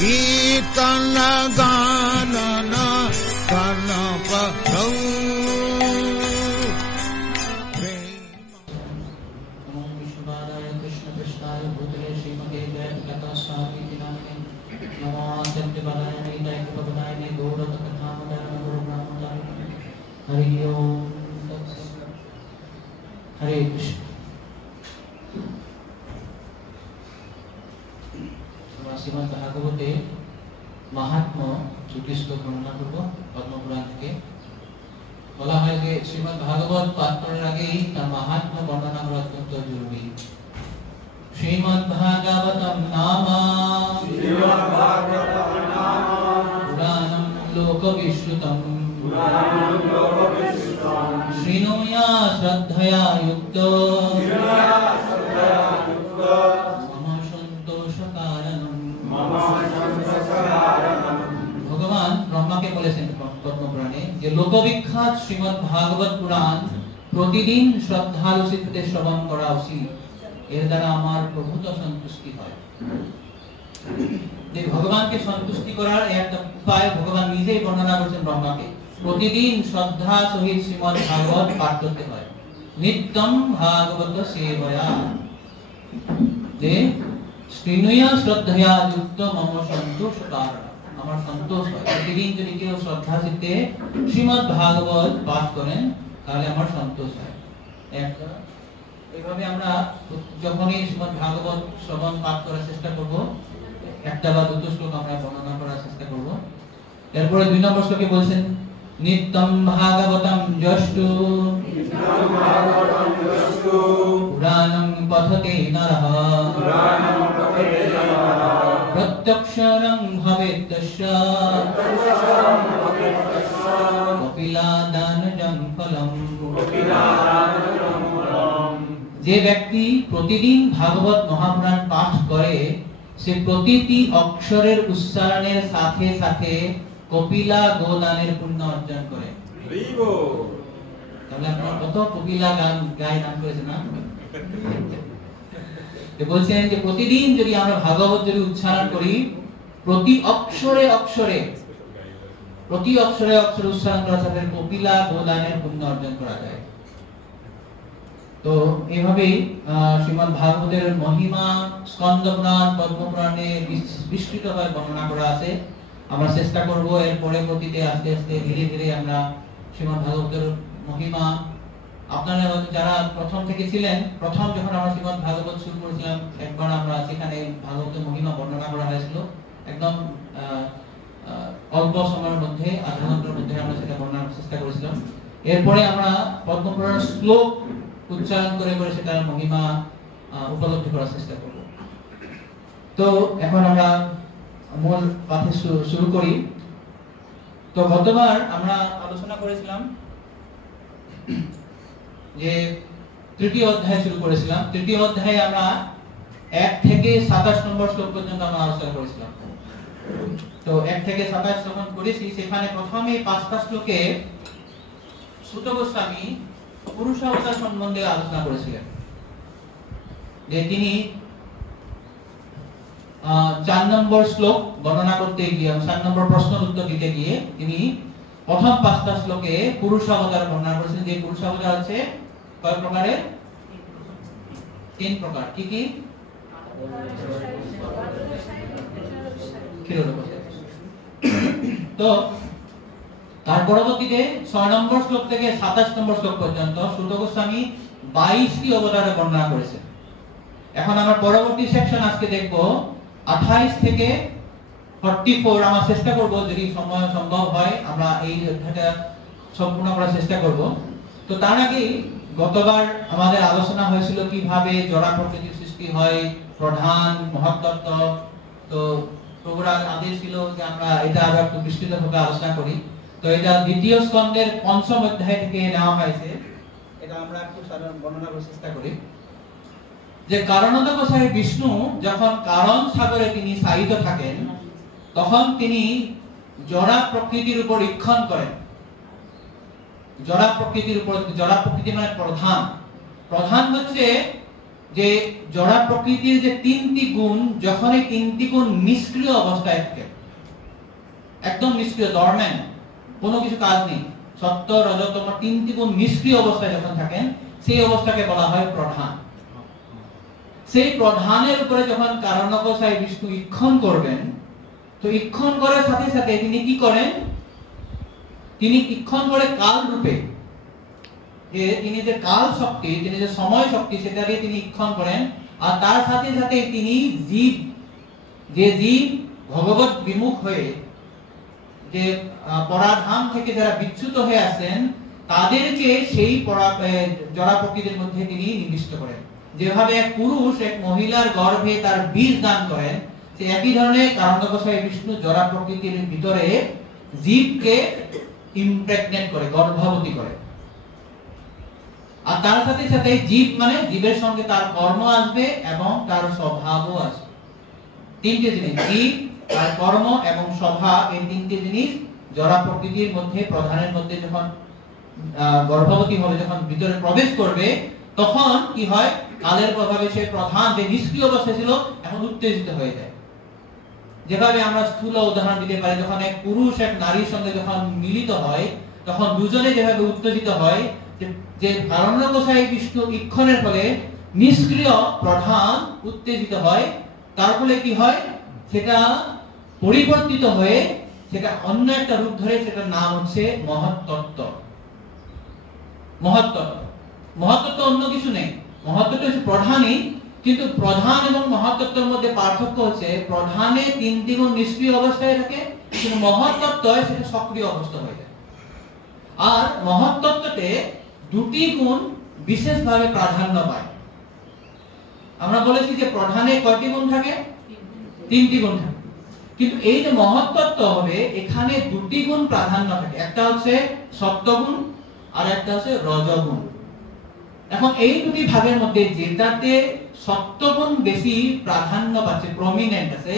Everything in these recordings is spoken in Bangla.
कीर्तन गानन कर्णपरौ हरि ओम हरे कृष्ण। श्रीमद् भागवते महात्मा দুটি শ্লোক বর্ণনা করব পদ্মপুরাণ থেকে। বলা হয় যে শ্রীমদ্ ভাগবত পাঠ করার আগেই তার মাহাত্ম্য বর্ণনা করা অত্যন্ত জরুরি। শ্রীমদ্ ভাগবতম নাম পুরাণম লোকবিশ্রুতম শ্রীণুয়া শ্রদ্ধয়া যুক্ত মম সন্তোষ কারণম। ভগবান ব্রহ্মাকে বলেছেন পদ্মপুরাণে যে লোকবিখ্যাত শ্রীমদ্ ভাগবত পুরাণ প্রতিদিন শ্রদ্ধালু চিত্তে শ্রবণ করা উচিত, এর দ্বারা আমার প্রভূত সন্তুষ্টি হয়। যে ভগবানকে সন্তুষ্টি করার একটা উপায় ভগবান নিজেই বর্ণনা করেছেন ব্রহ্মাকে। প্রতিদিন শ্রদ্ধা সহিত শ্রীমদ্ ভাগবত পাঠ করতে হয়। নিত্যম ভাগবত সেবয়া যে শ্রীণুয়া শ্রদ্ধয়া যুক্ত মম সন্তোষ কারণ, আমার সন্তোষ হয়। প্রতিদিন যদি কেউ শ্রদ্ধা চিত্তে শ্রীমদ্ ভাগবত পাঠ করেন তাহলে আমার সন্তোষ হয়। এইভাবে আমরা যখনই শ্রীমদ্ ভাগবত শ্রবণ পাঠ করার চেষ্টা করব, একটা বা দুটো শ্লোক আমরা বর্ণনা করার চেষ্টা করব। এরপরে 2 নম্বর শ্লোকে বলছেন নিত্যম ভাগবতম যষ্টু পুরাণং পঠতে নরঃ প্রত্যক্ষরং ভবেৎ তস্য কপিলাদানজং ফলম। যে ব্যক্তি প্রতিদিন ভাগবত মহাপুরাণ পাঠ করে সে প্রতিটি অক্ষরের উচ্চারণের সাথে সাথে কপিলা গোদানের পুণ্য অর্জন করে। তাহলে আপনারা কত কপিলা গান গায় নাম করেছেন না? বলছেন যে প্রতিদিন যদি আমরা ভাগবত যদি উচ্চারণ করি, প্রতি অক্ষরে অক্ষরে উচ্চারণ করার সাথে কপিলা গোদানের পুণ্য অর্জন করা যায়। তো এইভাবেই শ্রীমদ্ ভাগবতের মহিমা স্কন্দ পুরাণ পদ্মপুরাণে বিস্তৃতভাবে বর্ণনা করা আছে। আমরা চেষ্টা করব এর পরবর্তীতে আস্তে আস্তে ধীরে ধীরে আমরা শ্রীমদ্ ভাগবতের মহিমা, আপনারা যারা প্রথম থেকে ছিলেন, প্রথম যখন আমরা শ্রীমদ্ ভাগবত শুরু করেছিলাম একবার আমরা সেখানে ভাগবতের মহিমা বর্ণনা করা হয়েছিল। একদম অল্প সময়ের মধ্যে, আধা ঘন্টার মধ্যে আমরা সেটা বর্ণনার চেষ্টা করেছিলাম। এরপরে আমরা পদ্মপুরাণের শ্লোক উচ্চারণ করে করে সেটার মহিমা উপলব্ধি করার চেষ্টা করব। তো এখন আমরা মূল পাঠে শুরু করি। তো গতবার আমরা আলোচনা করেছিলাম যে তৃতীয় অধ্যায় শুরু করেছিলাম। তৃতীয় অধ্যায়ে আমরা 1 থেকে 27 নম্বর শ্লোক পর্যন্ত আমরা আলোচনা করেছিলাম। তো 1 থেকে 27 যখন করেছি, সেখানে প্রথমে 5টা শ্লোকে সূত গোস্বামী পুরুষাবতার সম্বন্ধে আলোচনা করেছিলেন। যে তিনি 4 নম্বর শ্লোক বর্ণনা করতে গিয়ে, 4 নম্বর প্রশ্নের উত্তর দিতে গিয়ে তিনি প্রথম 5টা শ্লোকে পুরুষাবতার বর্ণনা করেছেন। যে পুরুষাবতার আছে কয় প্রকারের? 3 প্রকার। কি কি? তো তার পরবর্তীতে 6 নম্বর শ্লোক থেকে 27 নম্বর শ্লোক পর্যন্ত সূত গোস্বামী 22টি অবতারের বর্ণনা করেছেন। এখন আমরা পরবর্তী সেকশন আজকে দেখব 28 থেকে 44। আমরা চেষ্টা করব যদি সময় সম্ভব হয় আমরা এই অধ্যায়টা সম্পূর্ণ করার চেষ্টা করব। তো তার আগে গতবার আমাদের আলোচনা হয়েছিল কিভাবে জড়া প্রকৃতির সৃষ্টি হয়, প্রধান মহত্তত্ত্ব। তো প্রভুর আদেশ ছিল যে আমরা এটা আরো একটু বিস্তৃতভাবে আলোচনা করি। তো এটা দ্বিতীয় স্কন্ধের 5ম অধ্যায় থেকে নেওয়া হয়েছে। এটা আমরা একটু সাধারণ বর্ণনা করার চেষ্টা করি। যে কারণোদকসারী বিষ্ণু যখন কারণ সাগরে তিনি সাহিত থাকেন, তখন তিনি জড়া প্রকৃতির উপর ঈক্ষণ করেন। জড়া প্রকৃতির উপর, জড়া প্রকৃতি মানে প্রধান হচ্ছে যে জড়া প্রকৃতির যে তিনটি গুণ, যখন এই তিনটি গুণ নিষ্ক্রিয় অবস্থায় থাকে, একদম নিষ্ক্রিয়, ডরম্যান্ট, কোনো কিছু কাজ নেই, সত্য রজ তম তিনটি গুণ নিষ্ক্রিয় অবস্থায় যখন থাকেন, সেই অবস্থাকে বলা হয় প্রধান। সেই প্রধানের উপরে যখন কারণকোষায় বিষ্ণু ইক্ষণ করবেন, তো ইক্ষণ করার সাথে সাথে তিনি কি করেন, তিনি ইক্ষণ করে কাল রূপে, যে তিনি যে কাল শক্তি, তিনি যে সময় শক্তি, সেটা দিয়ে তিনি ইক্ষণ করেন। আর তার সাথে সাথে তিনি জীব, যে জীব ভগবত বিমুখ হয়ে, যে পরাধাম থেকে যারা বিচ্যুত হয়ে আসেন, তাদেরকে সেই জড়া প্রকৃতির মধ্যে তিনি নিবিষ্ট করেন। যেভাবে এক পুরুষ এক মহিলার গর্ভে তার বীজ দান করেন, সে একই ধরনের কারণকোষায় বিষ্ণু জড়া প্রকৃতির ভিতরে জীবকে ইমপ্রেগনেট করে, গর্ভবতী করে। আর তার সাথে সাথে জীব মানে জীবের সঙ্গে তার কর্ম আসবে এবং তার স্বভাবও আসবে। তিনটে জিনিস, জীব, তার কর্ম এবং স্বভাব, এই তিনটে জিনিস জড়া প্রকৃতির মধ্যে, প্রধানের মধ্যে যখন গর্ভবতী হবে, যখন ভিতরে প্রবেশ করবে, তখন কি হয়, কালের প্রভাবে সে প্রধান যে নিষ্ক্রিয় অবস্থা ছিল এখন উত্তেজিত হয়ে যায়। যেভাবে আমরা স্থূল উদাহরণ দিতে পারি, যখন এক পুরুষ এক নারীর সঙ্গে যখন মিলিত হয়, তখন দুজনে যেভাবে উত্তেজিত হয়, যে কারণকোষায় বিষ্ণু ইক্ষণের ফলে নিষ্ক্রিয় প্রধান উত্তেজিত হয়, তার ফলে কি হয়, সেটা পরিবর্তিত হয়ে সেটা অন্য একটা রূপ ধরে, সেটার নাম হচ্ছে মহত্তত্ত্ব। মহত্তত্ত্ব, মহত্তত্ত্ব অন্য কিছু নেই, মহত্তত্ত্ব হচ্ছে প্রধানই, কিন্তু প্রধান এবং মহত্তত্ত্বের মধ্যে পার্থক্য হচ্ছে, প্রধানে তিনটি গুণ নিষ্ক্রিয় অবস্থায় থাকে, কিন্তু মহত্তত্ত্ব সেটা সক্রিয় অবস্থা হয়ে যায়। আর মহত্তত্ত্বতে দুটি গুণ বিশেষভাবে প্রাধান্য পায়। আমরা বলেছি যে প্রধানে কয়টি গুণ থাকে, তিনটি গুণ থাকে, কিন্তু এই যে মহত্তত্ত্ব হবে, এখানে দুটি গুণ প্রাধান্য থাকে, একটা হচ্ছে সত্ত্বগুণ আর একটা হচ্ছে রজগুণ। এখন এই দুটি ভাগের মধ্যে যেটাতে সত্ত্বগুণ বেশি প্রাধান্য পাচ্ছে, প্রমিনেন্ট আছে,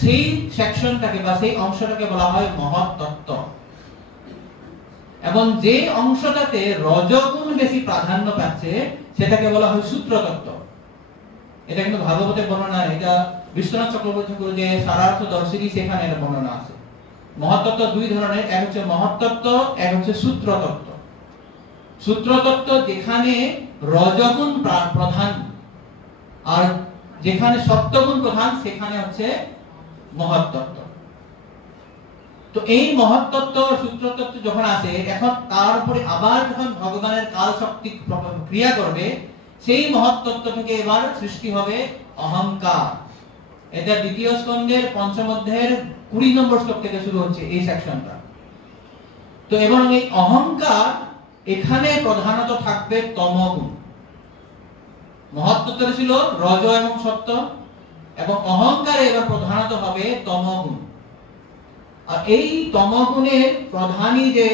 সেই সেকশনটাকে বা সেই অংশটাকে বলা হয় মহত্তত্ত্ব। এবং যে অংশটাতে রজগুণ বেশি প্রাধান্য পাচ্ছে, সেটাকে বলা হয় সূত্রতত্ত্ব। এটা কিন্তু ভাগবতের বর্ণনা, এটা বিশ্বনাথ চক্রবর্তী ঠাকুর যে সারার্থ দর্শনী, সেখানে এটা বর্ণনা আছে। মহত্তত্ত্ব দুই ধরনের, এক হচ্ছে মহত্তত্ত্ব, এক হচ্ছে সূত্রতত্ত্ব। সূত্রতত্ত্ব যেখানে রজগুণ প্রধান আর যেখানে সত্ত্বগুণ প্রধান, সেখানে হচ্ছে মহত্তত্ত্ব। তো এই মহত্তত্ত্ব সূত্রতত্ত্ব যখন আসে, এখন তার উপরে আবার যখন ভগবানের কাল শক্তি ক্রিয়া করবে, সেই মহত্তত্ত্ব থেকে এবার সৃষ্টি হবে অহংকার। এটা দ্বিতীয় স্কন্ধের পঞ্চম অধ্যায়ের 20 নম্বর শ্লোক থেকে শুরু হচ্ছে এই সেকশনটা। তো এবং এই অহংকার, এখানে প্রধানত থাকবে তমগুণ। মহত্তত্ত্ব ছিল রজ এবং সত্ত্ব, এবং অহংকারে এবার প্রধানত হবে তমগুণ। আর এই তমগুণের প্রধানী যে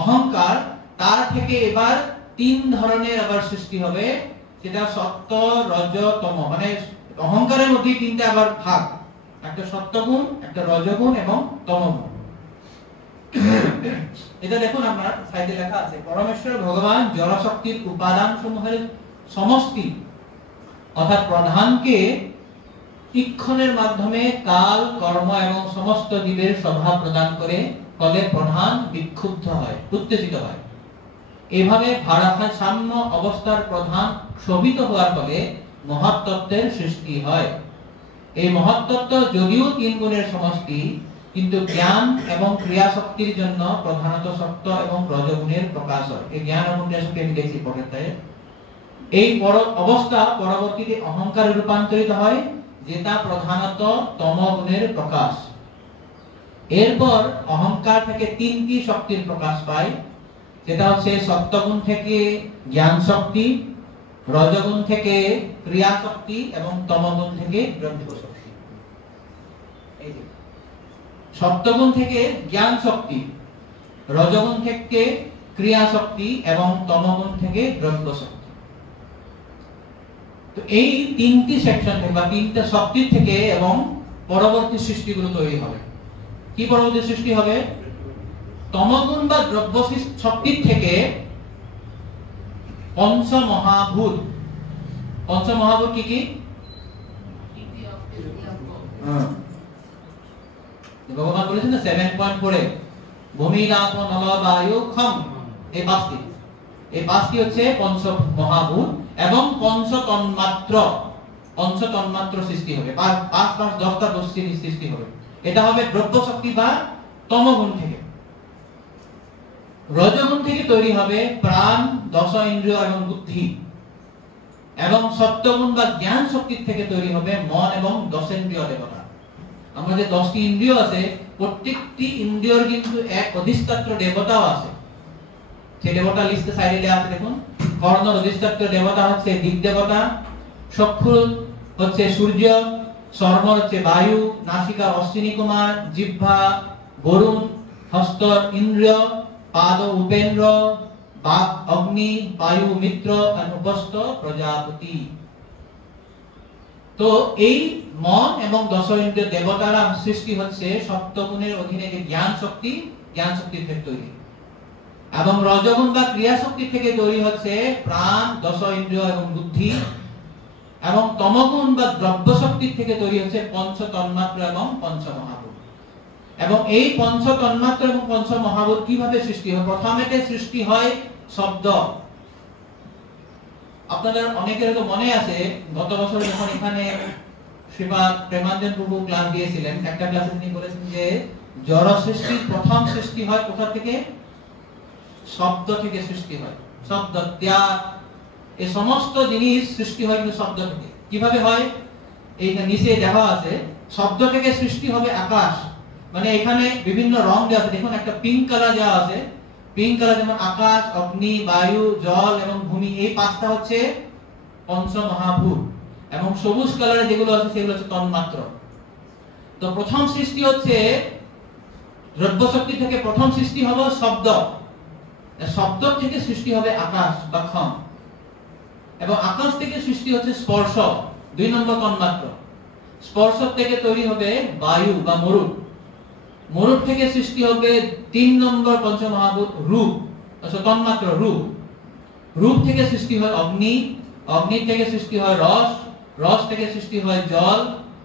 অহংকার, তার থেকে এবার তিন ধরনের আবার সৃষ্টি হবে, সেটা সত্ত্ব, রজ, তম, মানে অহংকারের মধ্যে তিনটা আবার ভাগ, একটা সত্ত্বগুণ, একটা রজগুণ এবং তমগুণ। এটা দেখুন আপনার সাইডে লেখা আছে, পরমেশ্বর ভগবান জড়শক্তির উপাদান সমূহের সমষ্টি অর্থাৎ প্রধানকে ইক্ষণের মাধ্যমে কাল, কর্ম এবং সমস্ত জীবের স্বভাব প্রদান করে, ফলে প্রধান বিক্ষুব্ধ হয়, উত্তেজিত হয়। এভাবে ভারসাম্য অবস্থার প্রধান শোভিত হওয়ার ফলে মহত্তত্ত্বের সৃষ্টি হয়। এই মহত্তত্ত্ব যদিও তিন গুণের সমষ্টি, কিন্তু জ্ঞান এবং ক্রিয়া শক্তির জন্য প্রধানত সত্ত্ব এবং রজগুণের প্রকাশ হয়। এই জ্ঞান এবং ক্রিয়া শক্তি আমি দেখছি পরেরটায়। এই অবস্থা পরবর্তীতে অহংকারে রূপান্তরিত হয়, যেটা প্রধানত তমগুণের প্রকাশ। এরপর অহংকার থেকে তিনটি শক্তির প্রকাশ পায়, যেটা হচ্ছে সত্ত্বগুণ থেকে জ্ঞান শক্তি, রজগুণ থেকে ক্রিয়া শক্তি এবং তমগুণ থেকে ব্রহ্ম শক্তি। এই যে সত্ত্বগুণ থেকে জ্ঞান শক্তি, রজগুণ থেকে ক্রিয়া শক্তি এবং তমগুণ থেকে ব্রহ্ম শক্তি। তো এই তিনটি সেকশন থেকে বা তিনটা শক্তির থেকে এবং পরবর্তী সৃষ্টিগুলো তৈরি হবে। কি পরবর্তী সৃষ্টি হবে? তমগুণ বা দ্রব্য শক্তির থেকে পঞ্চ মহাভূত, পঞ্চ মহাভূত কি কি? ভগবান বলেছেন না 7.4 ভূমি, আপ, নল, বায়ু, খম, এই পাঁচটি হচ্ছে পঞ্চ মহাভূত এবং পঞ্চ তন্মাত্র সৃষ্টি হবে। 10টা বস্তুর সৃষ্টি হবে। এটা হবে দ্রব্য শক্তি বা তমগুণ থেকে। রজগুণ থেকে তৈরি হবে প্রাণ, দশ ইন্দ্রিয় এবং বুদ্ধি, এবং সত্যগুণ বা জ্ঞান শক্তির থেকে তৈরি হবে মন এবং দশেন্দ্রিয় দেবতা। আমাদের 10টি ইন্দ্রিয় আছে, প্রত্যেকটি ইন্দ্রিয়র কিন্তু এক অধিষ্ঠাত্র দেবতাও আছে। সেই দেবতা লিস্টে সাইডে দেওয়া আছে দেখুন। কর্ণর অধিষ্ঠাত্র দেবতা হচ্ছে দিক দেবতা, চক্ষু হচ্ছে সূর্য, চর্ম হচ্ছে বায়ু, নাসিকা অশ্বিনী কুমার, জিহ্বা বরুণ, হস্ত ইন্দ্র, পাদ উপেন্দ্র, বাক অগ্নি, বায়ু মিত্র, উপস্থ প্রজাপতি। তো এই মন এবং দশ ইন্দ্রিয় দেবতারা সৃষ্টি হচ্ছে সপ্তগুণের অধীনে যে জ্ঞান শক্তির থেকে তৈরি, এবং রজগুণ বা ক্রিয়া শক্তি থেকে তৈরি হচ্ছে প্রাণ, দশ ইন্দ্রিয় এবং বুদ্ধি, এবং তমগুণ বা দ্রব্য শক্তির থেকে তৈরি হচ্ছে পঞ্চ তন্মাত্র এবং পঞ্চ মহাভূত। এবং এই পঞ্চ তন্মাত্র এবং পঞ্চ মহাভূত কিভাবে সৃষ্টি হয়? প্রথমেতে সৃষ্টি হয় শব্দ। আপনাদের অনেকের তো মনে আছে, গত বছর যখন এখানে শ্রীপাদ প্রেমানন্দ প্রভু ক্লাস দিয়েছিলেন, একটা ক্লাসে তিনি বলেছেন যে জড় সৃষ্টির প্রথম সৃষ্টি হয় কোথা থেকে? শব্দ থেকে সৃষ্টি হয়। শব্দ, ত্যাগ, এই সমস্ত জিনিস সৃষ্টি হয় কিন্তু শব্দ থেকে। কিভাবে হয়? এইখানে নিচে দেওয়া আছে, শব্দ থেকে সৃষ্টি হবে আকাশ। মানে এখানে বিভিন্ন রং দেওয়া আছে, দেখুন একটা পিঙ্ক কালার দেওয়া আছে। পিঙ্ক কালার যেমন আকাশ, অগ্নি, বায়ু, জল এবং ভূমি, এই পাঁচটা হচ্ছে পঞ্চ মহাভূত। এবং সবুজ কালারে যেগুলো আছে সেগুলো হচ্ছে তন্মাত্র। তো প্রথম সৃষ্টি হচ্ছে দ্রব্য শক্তি থেকে, প্রথম সৃষ্টি হবে শব্দ। শব্দ থেকে সৃষ্টি হবে আকাশ বা খম, এবং আকাশ থেকে সৃষ্টি হচ্ছে স্পর্শ, 2 নম্বর তন্মাত্র। স্পর্শ থেকে তৈরি হবে বায়ু বা মরুদ। মরুদ থেকে সৃষ্টি হবে 3 নম্বর পঞ্চ মহাভূত রূপ, তন্মাত্র রূপ। রূপ থেকে সৃষ্টি হয় অগ্নি, অগ্নি থেকে সৃষ্টি হয় রস, রস থেকে সৃষ্টি হয় জল,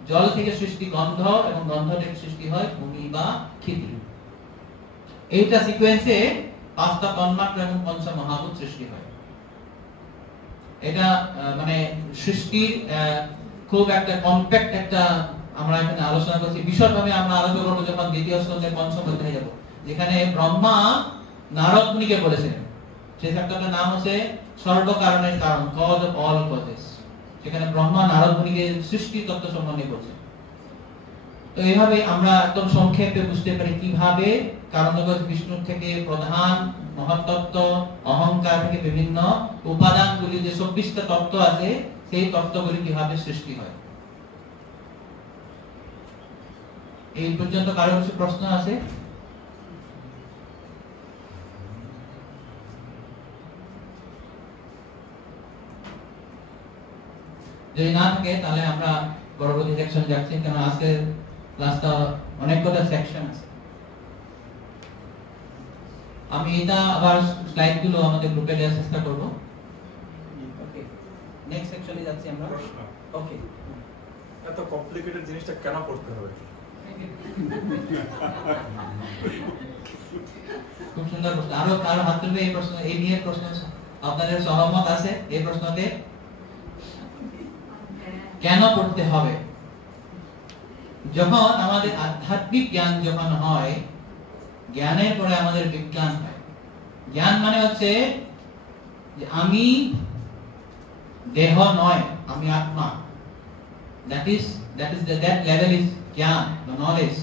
জল থেকে সৃষ্টি গন্ধ, এবং গন্ধ থেকে সৃষ্টি হয় ভূমি বা ক্ষিতি। এইটা সিকোয়েন্সে 5টা তন্মাত্র এবং পঞ্চ মহাভূত সৃষ্টি হয়। এটা মানে সৃষ্টির খুব একটা কম্প্যাক্ট একটা আমরা এখানে আলোচনা করছি। বিশদভাবে আমরা আলোচনা করব যখন দ্বিতীয় স্কন্ধের পঞ্চম অধ্যায়ে যাব, যেখানে ব্রহ্মা নারদ মুনিকে বলেছিলেন। সেই চ্যাপ্টারটার নাম হচ্ছে সর্ব কারণের কারণ, কজ অফ অল কজেস। সেখানে ব্রহ্মা নারদ মুনিকে সৃষ্টি তত্ত্ব সম্বন্ধে বলছেন। তো এইভাবে আমরা একদম সংক্ষেপে বুঝতে পারি কিভাবে কারণজগৎ বিষ্ণুর থেকে প্রধান মহাতত্ত্ব, অহংকার থেকে বিভিন্ন উপাদানগুলি, যে 24টা তত্ত্ব আছে, সেই তত্ত্বগুলি কিভাবে সৃষ্টি হয়। এই পর্যন্ত কারো কিছু প্রশ্ন আছে? যদি না থাকে তাহলে আমরা পরবর্তী সেকশন যাচ্ছি, কারণ আজকের ক্লাসটা অনেক কটা সেকশন আছে। আমি এটা আবার স্লাইডগুলো আমাদের গ্রুপে দেওয়ার চেষ্টা করব। ওকে, নেক্সট সেকশনে যাচ্ছি আমরা। ওকে, এত কমপ্লিকেটেড জিনিসটা কেন করতে হবে? খুব সুন্দর প্রশ্ন। আরো কারো হাত তুলবে এই প্রশ্ন, এই নিয়ে প্রশ্ন আপনাদের সহমত আছে এই প্রশ্নতে? কেন পড়তে হবে? যখন আমাদের আধ্যাত্মিক জ্ঞান যখন হয়, জ্ঞানের পরে আমাদের বিজ্ঞান হয়। জ্ঞান মানে হচ্ছে যে আমি দেহ নয়, আমি আত্মা। that level is জ্ঞান, the knowledge।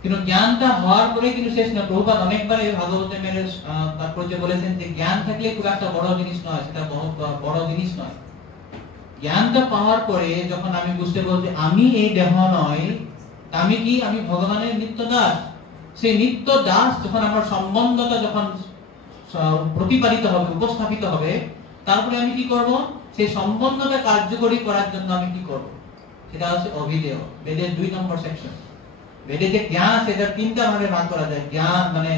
কিন্তু জ্ঞানটা হওয়ার পরে কিন্তু শেষ না। প্রভুপাদ অনেকবার এই ভাগবতে মেরে তাৎপর্য বলেছেন যে জ্ঞান থাকলে খুব একটা বড় জিনিস নয়, সেটা বড় জিনিস নয়। জ্ঞানটা পাওয়ার পরে যখন আমি বুঝতে পারবো যে আমি এই দেহ নয়, আমি কি? আমি ভগবানের নিত্য দাস। সেই নিত্য দাস যখন আমার সম্বন্ধটা যখন প্রতিপালিত হবে, উপস্থাপিত হবে, তারপরে আমি কি করব? সেই সম্বন্ধটা কার্যকরী করার জন্য আমি কি করব? সেটা হচ্ছে অভিধেয়, বেদের 2 নম্বর সেকশন। বেদে যে জ্ঞান আছে, এটা 3টা ভাগে ভাগ করা যায়। জ্ঞান মানে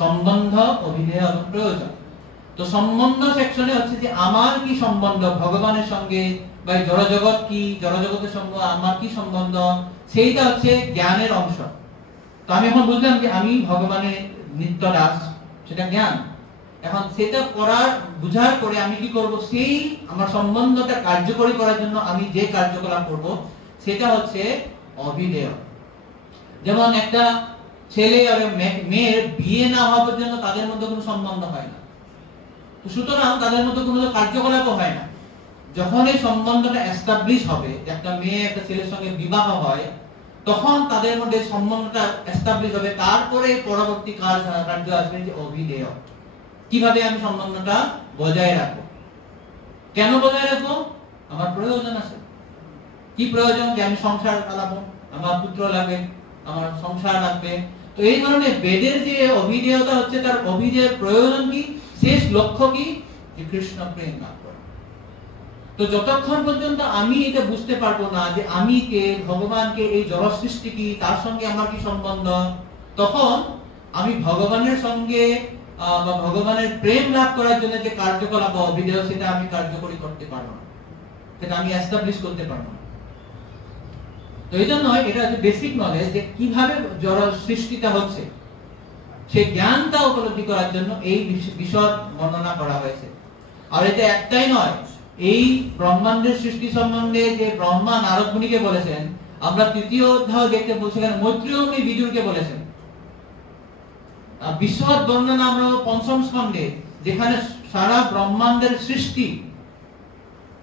সম্বন্ধ, অভিধেয় এবং প্রয়োজন। তো সম্বন্ধ সেকশনে হচ্ছে যে আমার কি সম্বন্ধ ভগবানের সঙ্গে, বা জড়জগৎ কি, জড়জগতের সঙ্গে আমার কি সম্বন্ধ, সেইটা হচ্ছে জ্ঞানের অংশ। তো আমি এখন বুঝলাম যে আমি ভগবানের নিত্য দাস, সেটা জ্ঞান। এখন সেটা করার বুঝার পরে আমি কি করব, সেই আমার সম্বন্ধটা কার্যকরী করার জন্য আমি যে কার্যকলাপ করব সেটা হচ্ছে অভিধেয়। যেমন একটা ছেলে আর মেয়ের বিয়ে না হওয়া পর্যন্ত তাদের মধ্যে কোনো সম্বন্ধ হয় না, সুতরাং তাদের মধ্যে কোনো কার্যকলাপও হয় না। যখন এই সম্বন্ধটা এস্টাবলিশ হবে, একটা মেয়ে একটা ছেলের সঙ্গে বিবাহ হয়, তখন তাদের মধ্যে সম্বন্ধটা এস্টাবলিশ হবে। তারপরে পরবর্তী কার্য আসবে যে অভিধেয়। কিভাবে আমি সম্বন্ধটা বজায় রাখবো, কেন বজায় রাখবো? আমার প্রয়োজন আছে। কি প্রয়োজন? যে আমি সংসার চালাবো, আমার পুত্র লাগবে, আমার সংসার লাগবে। তো এই ধরনের বেদের যে অভিধেয়তা হচ্ছে, তার অভিধেয়ের প্রয়োজন কি, শেষ লক্ষ্য কি, যে কৃষ্ণ প্রেম লাভ করা। তো যতক্ষণ পর্যন্ত আমি এটা বুঝতে পারবো না যে আমি কে, ভগবানকে, এই জড় সৃষ্টি কি, তার সঙ্গে আমার কি সম্বন্ধ, তখন আমি ভগবানের সঙ্গে বা ভগবানের প্রেম লাভ করার জন্য যে কার্যকলাপ বা অভিধেয়, সেটা আমি কার্যকরী করতে পারবো না, সেটা আমি এস্টাবলিশ করতে পারবো না। তো এই জন্য এটা হচ্ছে বেসিক নলেজ, যে কিভাবে জড় সৃষ্টিটা হচ্ছে, সেই জ্ঞানটা উপলব্ধি করার জন্য এই বিশদ বর্ণনা করা হয়েছে। আর এটা একটাই নয়, এই ব্রহ্মাণ্ডের সৃষ্টি সম্বন্ধে যে ব্রহ্মা নারদ মুনিকে বলেছেন, আমরা তৃতীয় অধ্যায় দেখতে বলছি, এখানে মৈত্রেয় মুনি বিদুরকে বলেছেন। বিশদ বর্ণনা আমরা পঞ্চম স্কন্ধে, যেখানে সারা ব্রহ্মাণ্ডের সৃষ্টি,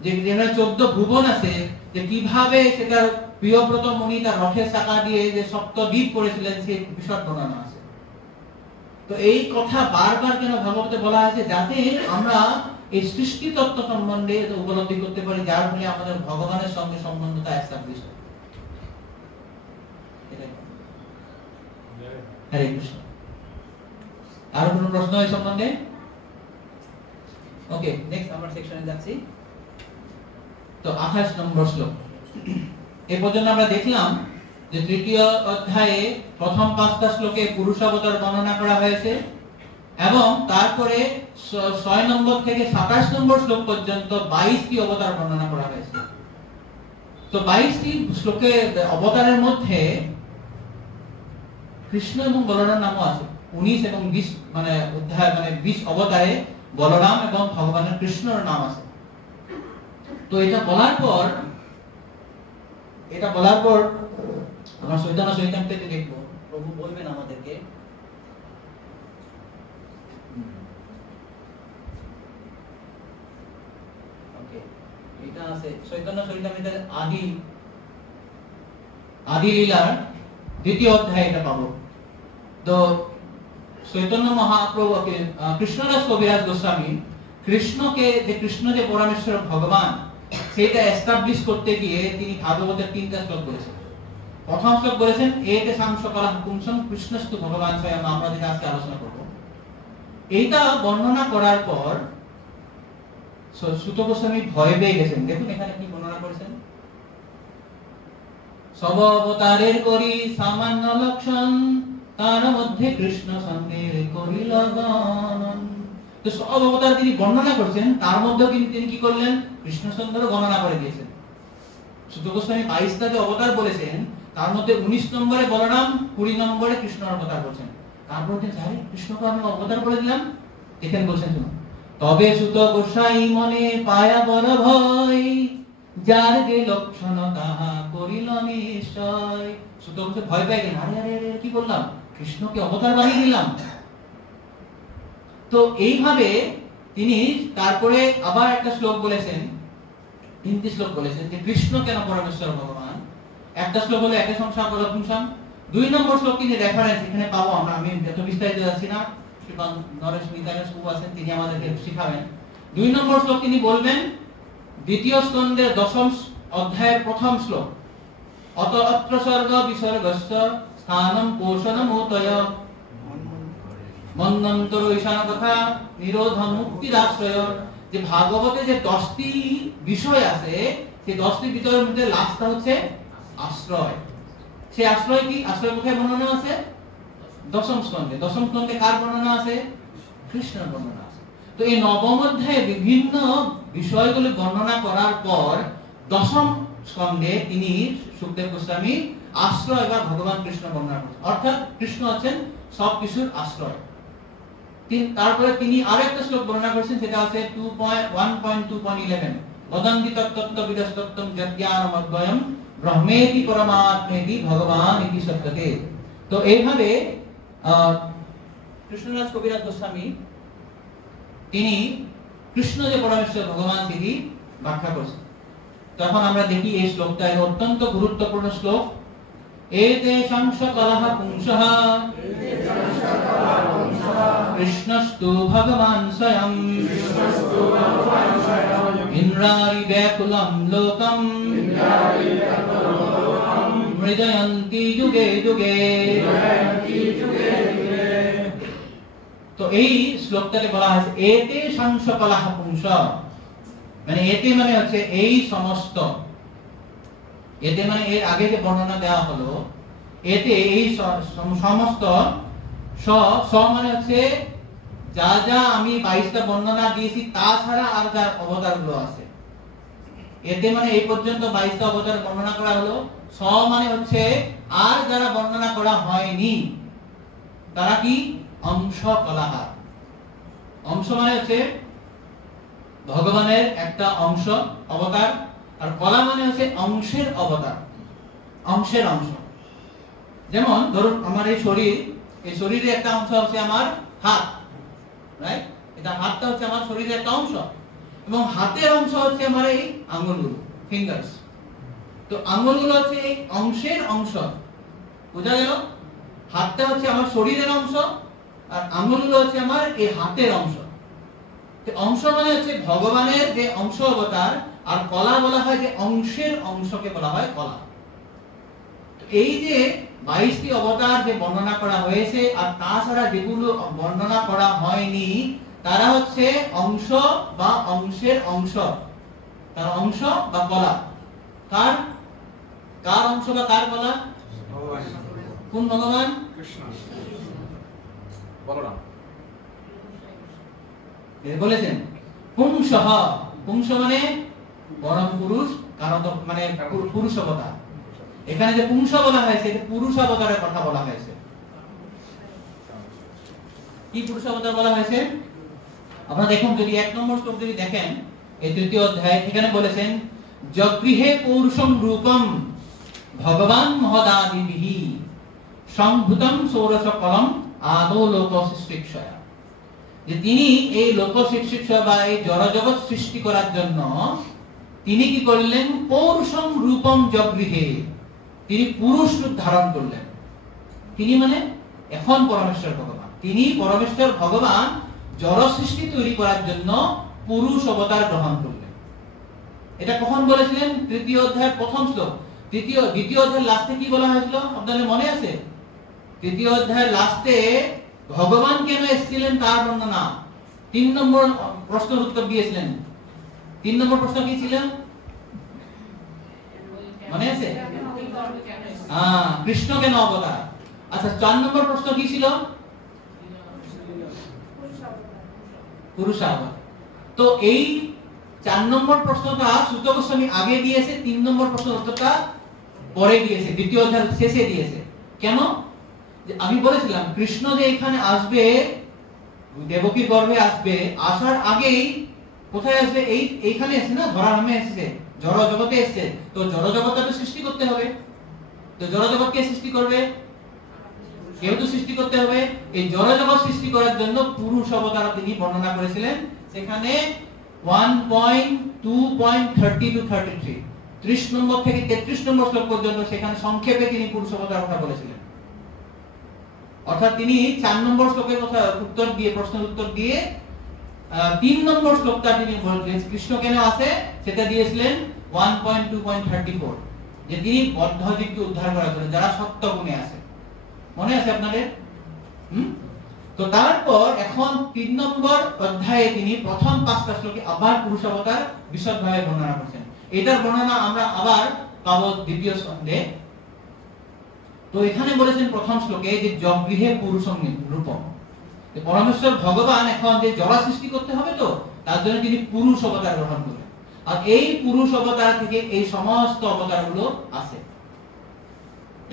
যেখানে 14 ভুবন আছে, যে কিভাবে সেটা প্রিয়ব্রত মুনি তার রথের চাকা দিয়ে যে সপ্তদ্বীপ করেছিলেন, সেই বিশদ বর্ণনা আছে। তো এই কথা বারবার কেন ভাগবতে বলা আছে, যাতে আমরা এই সৃষ্টি তত্ত্ব সম্বন্ধে উপলব্ধি করতে পারি, যার ফলে আমাদের ভগবানের সঙ্গে সম্বন্ধটা এস্টাবলিশ হয়। হরে কৃষ্ণ। আর কোনো প্রশ্ন এই সম্বন্ধে? ওকে, নেক্সট আমরা সেকশনে যাচ্ছি। তো 28 নম্বর শ্লোক। এই পর্যন্ত আমরা দেখলাম যে তৃতীয় অধ্যায়ে প্রথম 5টা শ্লোকে পুরুষাবতার বর্ণনা করা হয়েছে, এবং তারপরে 6 নম্বর থেকে 27 নম্বর শ্লোক পর্যন্ত 22টি অবতার বর্ণনা করা হয়েছে। তো 22টি শ্লোকে অবতারের মধ্যে কৃষ্ণ এবং বলরাম নামও আছে। 19 এবং 20 মানে অধ্যায়, মানে 20 অবতারে বলরাম এবং ভগবানের কৃষ্ণর নাম আছে। তো এটা বলার পর আমরা চৈতন্য চরিতামৃতে দেখবো, প্রভু বলবেন আমাদেরকে, ওকে, এটা আছে চৈতন্য চরিতামৃতের আদি লীলার 2য় অধ্যায়, এটা পাবো। তো চৈতন্য মহাপ্রভু কৃষ্ণদাস কবিরাজ গোস্বামী কৃষ্ণকে, যে কৃষ্ণ যে পরমেশ্বর ভগবান, সেটা এস্টাবলিশ করতে গিয়ে তিনি ভাগবতের 3টা শ্লোক বলেছেন। প্রথম শ্লোক বলেছেন, এতে সাংসকলা হুকুমসং কৃষ্ণস্তু ভগবান স্বয়ং, আমরা যেটা আজকে আলোচনা করব। এইটা বর্ণনা করার পর সুত গোস্বামী ভয় পেয়ে গেছেন। দেখুন এখানে কি বর্ণনা করেছেন, সব অবতারের করি সামান্য লক্ষণ, তার মধ্যে কৃষ্ণ সন্দেহ করিল গণন। তো সব অবতার তিনি বর্ণনা করছেন, তার মধ্যে কিন্তু তিনি কি করলেন, কৃষ্ণ সন্দেহ গণনা করে দিয়েছেন। সুত গোস্বামী 22টা যে অবতার বলেছেন, তার মধ্যে 19 নম্বরে বলরাম, 20 নম্বরে কৃষ্ণ অবতার বলছেন। তারপর কৃষ্ণকে আমি অবতার বলে দিলাম। এখানে বলছেন, শুনুন, তবে সুত গোসাই মনে পায়া বড় ভয়, যার যে লক্ষণ তাহা করিল নিশ্চয়। সুত গোসাই ভয় পেয়ে গেলেন, আরে আরে কি বললাম, কৃষ্ণকে অবতার বানিয়ে দিলাম। তো এইভাবে তিনি তারপরে আবার একটা শ্লোক বলেছেন, 3টি শ্লোক বলেছেন, যে কৃষ্ণ কেন পরমেশ্বর ভগবান। একটা শ্লোক হলো একে সংসার বলপুংসম। 2 নম্বর শ্লোক তিনি রেফারেন্স এখানে পাবো আমরা, আমি যত বিস্তারিত যাচ্ছি না, শ্রীমান নরেশ মিতানের প্রভু আছেন, তিনি আমাদেরকে শিখাবেন। 2 নম্বর শ্লোক তিনি বলবেন 2য় স্কন্ধের 10ম অধ্যায়ের প্রথম শ্লোক, অত অত্র স্বর্গ বিসর্গস্য স্থানম পোষণম উতয় মন্বন্তর ঈশান কথা নিরোধম মুক্তিরাশ্রয়। যে ভাগবতে যে 10টি বিষয় আছে, সেই 10টি বিষয়ের মধ্যে লাস্টটা হচ্ছে আশ্রয়। সেই আশ্রয় কি, আশ্রয় কোথায় বর্ণনা আছে, 10ম স্কন্ধে। 10ম স্কন্ধে কার বর্ণনা আছে, কৃষ্ণের বর্ণনা আছে। তো তো এই নবম অধ্যায়ে বিভিন্ন বিষয়গুলো বর্ণনা করার পর দশম স্কন্ধে তিনি সুখদেব গোস্বামী আশ্রয় বা ভগবান কৃষ্ণ বর্ণনা করেছেন, অর্থাৎ কৃষ্ণ হচ্ছেন সব কিছুর আশ্রয়। তারপরে তিনি আরেকটা শ্লোক বর্ণনা করেছেন, সেটা আছে 1.2.11 বদন্তি তত্ত্ব বিদস্তত্ত্বম যজ্ঞানমদ্বয়ম ব্রহ্মেতি পরমাত্মেতি ভগবান ইতি সত্যতে। তো এইভাবে কৃষ্ণরাজ কবিরাজ গোস্বামী তিনি কৃষ্ণ যে পরমেশ্বর ভগবান তিনি ব্যাখ্যা করেছেন। তখন আমরা দেখি এই শ্লোকটা অত্যন্ত গুরুত্বপূর্ণ শ্লোক। এতেষাং সকলঃ পুংসঃ কৃষ্ণস্তু ভগবান স্বয়ং ইন্দ্রারি ব্যাকুলম লোকম মৃদয়ন্তি যুগে যুগে। তো এই শ্লোকটাকে বলা হয়েছে এতেষাং সকলঃ পুংসঃ, মানে এতে মানে হচ্ছে এই সমস্ত, এতে মানে এর আগে যে বর্ণনা দেওয়া হলো, এতে এই সমস্ত, স মানে হচ্ছে যা যা আমি 22টা বর্ণনা দিয়েছি তাছাড়া আর যার অবতারগুলো আছে। এতে মানে এই পর্যন্ত 22টা অবতার বর্ণনা করা হলো। স মানে হচ্ছে আর যারা বর্ণনা করা হয়নি তারা কি অংশ কলাহ। অংশ মানে হচ্ছে ভগবানের একটা অংশ অবতার, আর কলা মানে হচ্ছে অংশের অবতার, অংশের অংশ। যেমন ধরুন আমার এই শরীর, এই শরীরের একটা অংশ হচ্ছে আমার হাত, রাইট? এটা হাতটা হচ্ছে আমার শরীরের একটা অংশ, এবং হাতের অংশ হচ্ছে আমার এই আঙ্গুলগুলো, ফিঙ্গার্স। তো আঙ্গুলগুলো হচ্ছে এই অংশের অংশ, বোঝা গেল? হাতটা হচ্ছে আমার শরীরের অংশ, আর আঙ্গুলগুলো হচ্ছে আমার এই হাতের অংশ। অংশ মানে হচ্ছে ভগবানের যে অংশ অবতার, আর কলা বলা হয় যে অংশের অংশকে বলা হয় কলা। এই যে 22টি অবতার যে বর্ণনা করা হয়েছে, আর তাছাড়া যেগুলো বর্ণনা করা হয়নি তারা হচ্ছে অংশ বা অংশের অংশ, তার অংশ বা কলা। কার কার অংশ বা কার কলা? কোন ভগবান? কৃষ্ণ, বলরাম বলেছেন পুংসঃ। পুংস মানে পরম পুরুষ, কারণ মানে পুরুষ অবতার। এখানে যে পুংস বলা হয়েছে এটা পুরুষ অবতারের কথা বলা হয়েছে। কি পুরুষ অবতার বলা হয়েছে? আপনারা দেখুন, যদি 1 নম্বর শ্লোক যদি দেখেন, এই 3য় অধ্যায়, এখানে বলেছেন জগৃহে পৌরুষং রূপম ভগবান মহদাদিবিহি সংভূতম ষোড়শ কলম আদৌ লোক সৃষ্টিক্ষয়া। যে তিনি এই লোক সৃষ্টিক্ষা বা এই জড়জগৎ সৃষ্টি করার জন্য তিনি কি করলেন? পৌরুষং রূপম জগৃহে, তিনি পুরুষ রূপ ধারণ করলেন। তিনি মানে এখন পরমেশ্বর ভগবান, তিনি পরমেশ্বর ভগবান জড় সৃষ্টি তৈরি করার জন্য পুরুষ অবতার গ্রহণ করলেন। এটা কখন বলেছিলেন? 3য় অধ্যায়ের প্রথম শ্লোক। দ্বিতীয় অধ্যায়ের লাস্টে কি বলা হয়েছিল আপনাদের মনে আছে? 3য় অধ্যায়ের লাস্টে ভগবান কেন এসেছিলেন তার বর্ণনা। 3 নম্বর প্রশ্নের উত্তর দিয়েছিলেন। 3 নম্বর প্রশ্ন কি ছিল মনে আছে? কৃষ্ণ কেন অবতার। আচ্ছা, 4 নম্বর প্রশ্ন কি ছিল? পুরুষ অবতার। তো এই 4 নম্বর প্রশ্নটা সূত গোস্বামী আগে দিয়েছে, 3 নম্বর প্রশ্নের উত্তরটা পরে দিয়েছে, 2য় অধ্যায়ের শেষে দিয়েছে। কেন? আমি বলেছিলাম কৃষ্ণ যে এখানে আসবে, দেবকী গর্ভে আসবে, আসার আগেই কোথায় আসবে? এইখানে এসে না, ধরাধামে এসেছে, জড় জগতে এসেছে। তো জড় জগৎটাকে সৃষ্টি করতে হবে। তো জড় জগৎ কে সৃষ্টি করবে? কেউ তো সৃষ্টি করতে হবে। এই জড় জগৎ সৃষ্টি করার জন্য পুরুষ অবতার তিনি বর্ণনা করেছিলেন। সেখানে 1.2.30-33 30 নম্বর থেকে 33 নম্বর শ্লোক পর্যন্ত সেখানে সংক্ষেপে তিনি পুরুষ অবতার কথা বলেছিলেন। অর্থাৎ তিনি 4 নম্বর শ্লোকের কথা উত্তর দিয়ে, প্রশ্নের উত্তর দিয়ে 3 নম্বর শ্লোকটা তিনি বললেন কৃষ্ণ কেন আসে সেটা দিয়েছিলেন 1.2.34, যে তিনি বদ্ধজীবকে উদ্ধার করার জন্য, যারা সত্য গুণে আছে। মনে আছে আপনাদের? তো তারপর এখন 3 নম্বর অধ্যায়ে তিনি প্রথম 5টা শ্লোকে আবার পুরুষ অবতার বিশদভাবে বর্ণনা করেছেন। এটার বর্ণনা আমরা আবার পাবো 2য় স্কন্ধে। তো এখানে বলেছেন প্রথম শ্লোকে যে জগৃহে পুরুষং রূপম, পরমেশ্বর ভগবান এখন যে জড়া সৃষ্টি করতে হবে, তো তার জন্য তিনি পুরুষ অবতার গ্রহণ করলেন। আর এই পুরুষ অবতার থেকে এই সমস্ত অবতারগুলো আসে।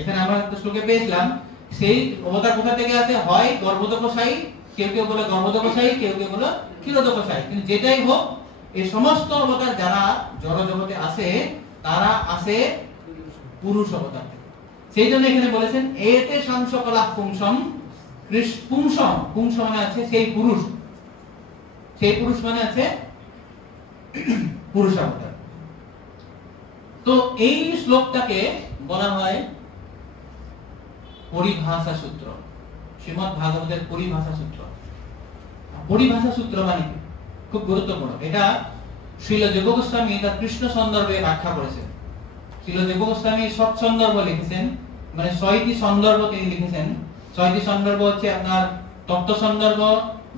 এখানে আমরা একটা শ্লোকে পেয়েছিলাম, সেই অবতার কোথা থেকে আসে? হয় গর্ভোদকশায়ী, কেউ কেউ বলে গর্ভোদকশায়ী, কেউ কেউ বলে ক্ষীরোদকশায়ী, কিন্তু যেটাই হোক এই সমস্ত অবতার যারা জড় জগতে আসে তারা আসে পুরুষ অবতার থেকে। সেই জন্য এখানে বলেছেন এতে সাংসকলা পুংসম, পুংসম, পুংস মানে আছে সেই পুরুষ, সেই পুরুষ মানে আছে পুরুষ অবতার। তো এই শ্লোকটাকে বলা হয় পরিভাষা সূত্র, শ্রীমদ্ ভাগবতের পরিভাষা সূত্র। পরিভাষা সূত্র মানে খুব গুরুত্বপূর্ণ। এটা শ্রীল যোগ গোস্বামী তার কৃষ্ণ সন্দর্ভে ব্যাখ্যা করেছেন। শ্রীল যোগ গোস্বামী সব সন্দর্ভ লিখেছেন, মানে 6টি সন্দর্ভ তিনি লিখেছেন। 6টি সন্দর্ভ হচ্ছে আপনার তত্ত্ব সন্দর্ভ,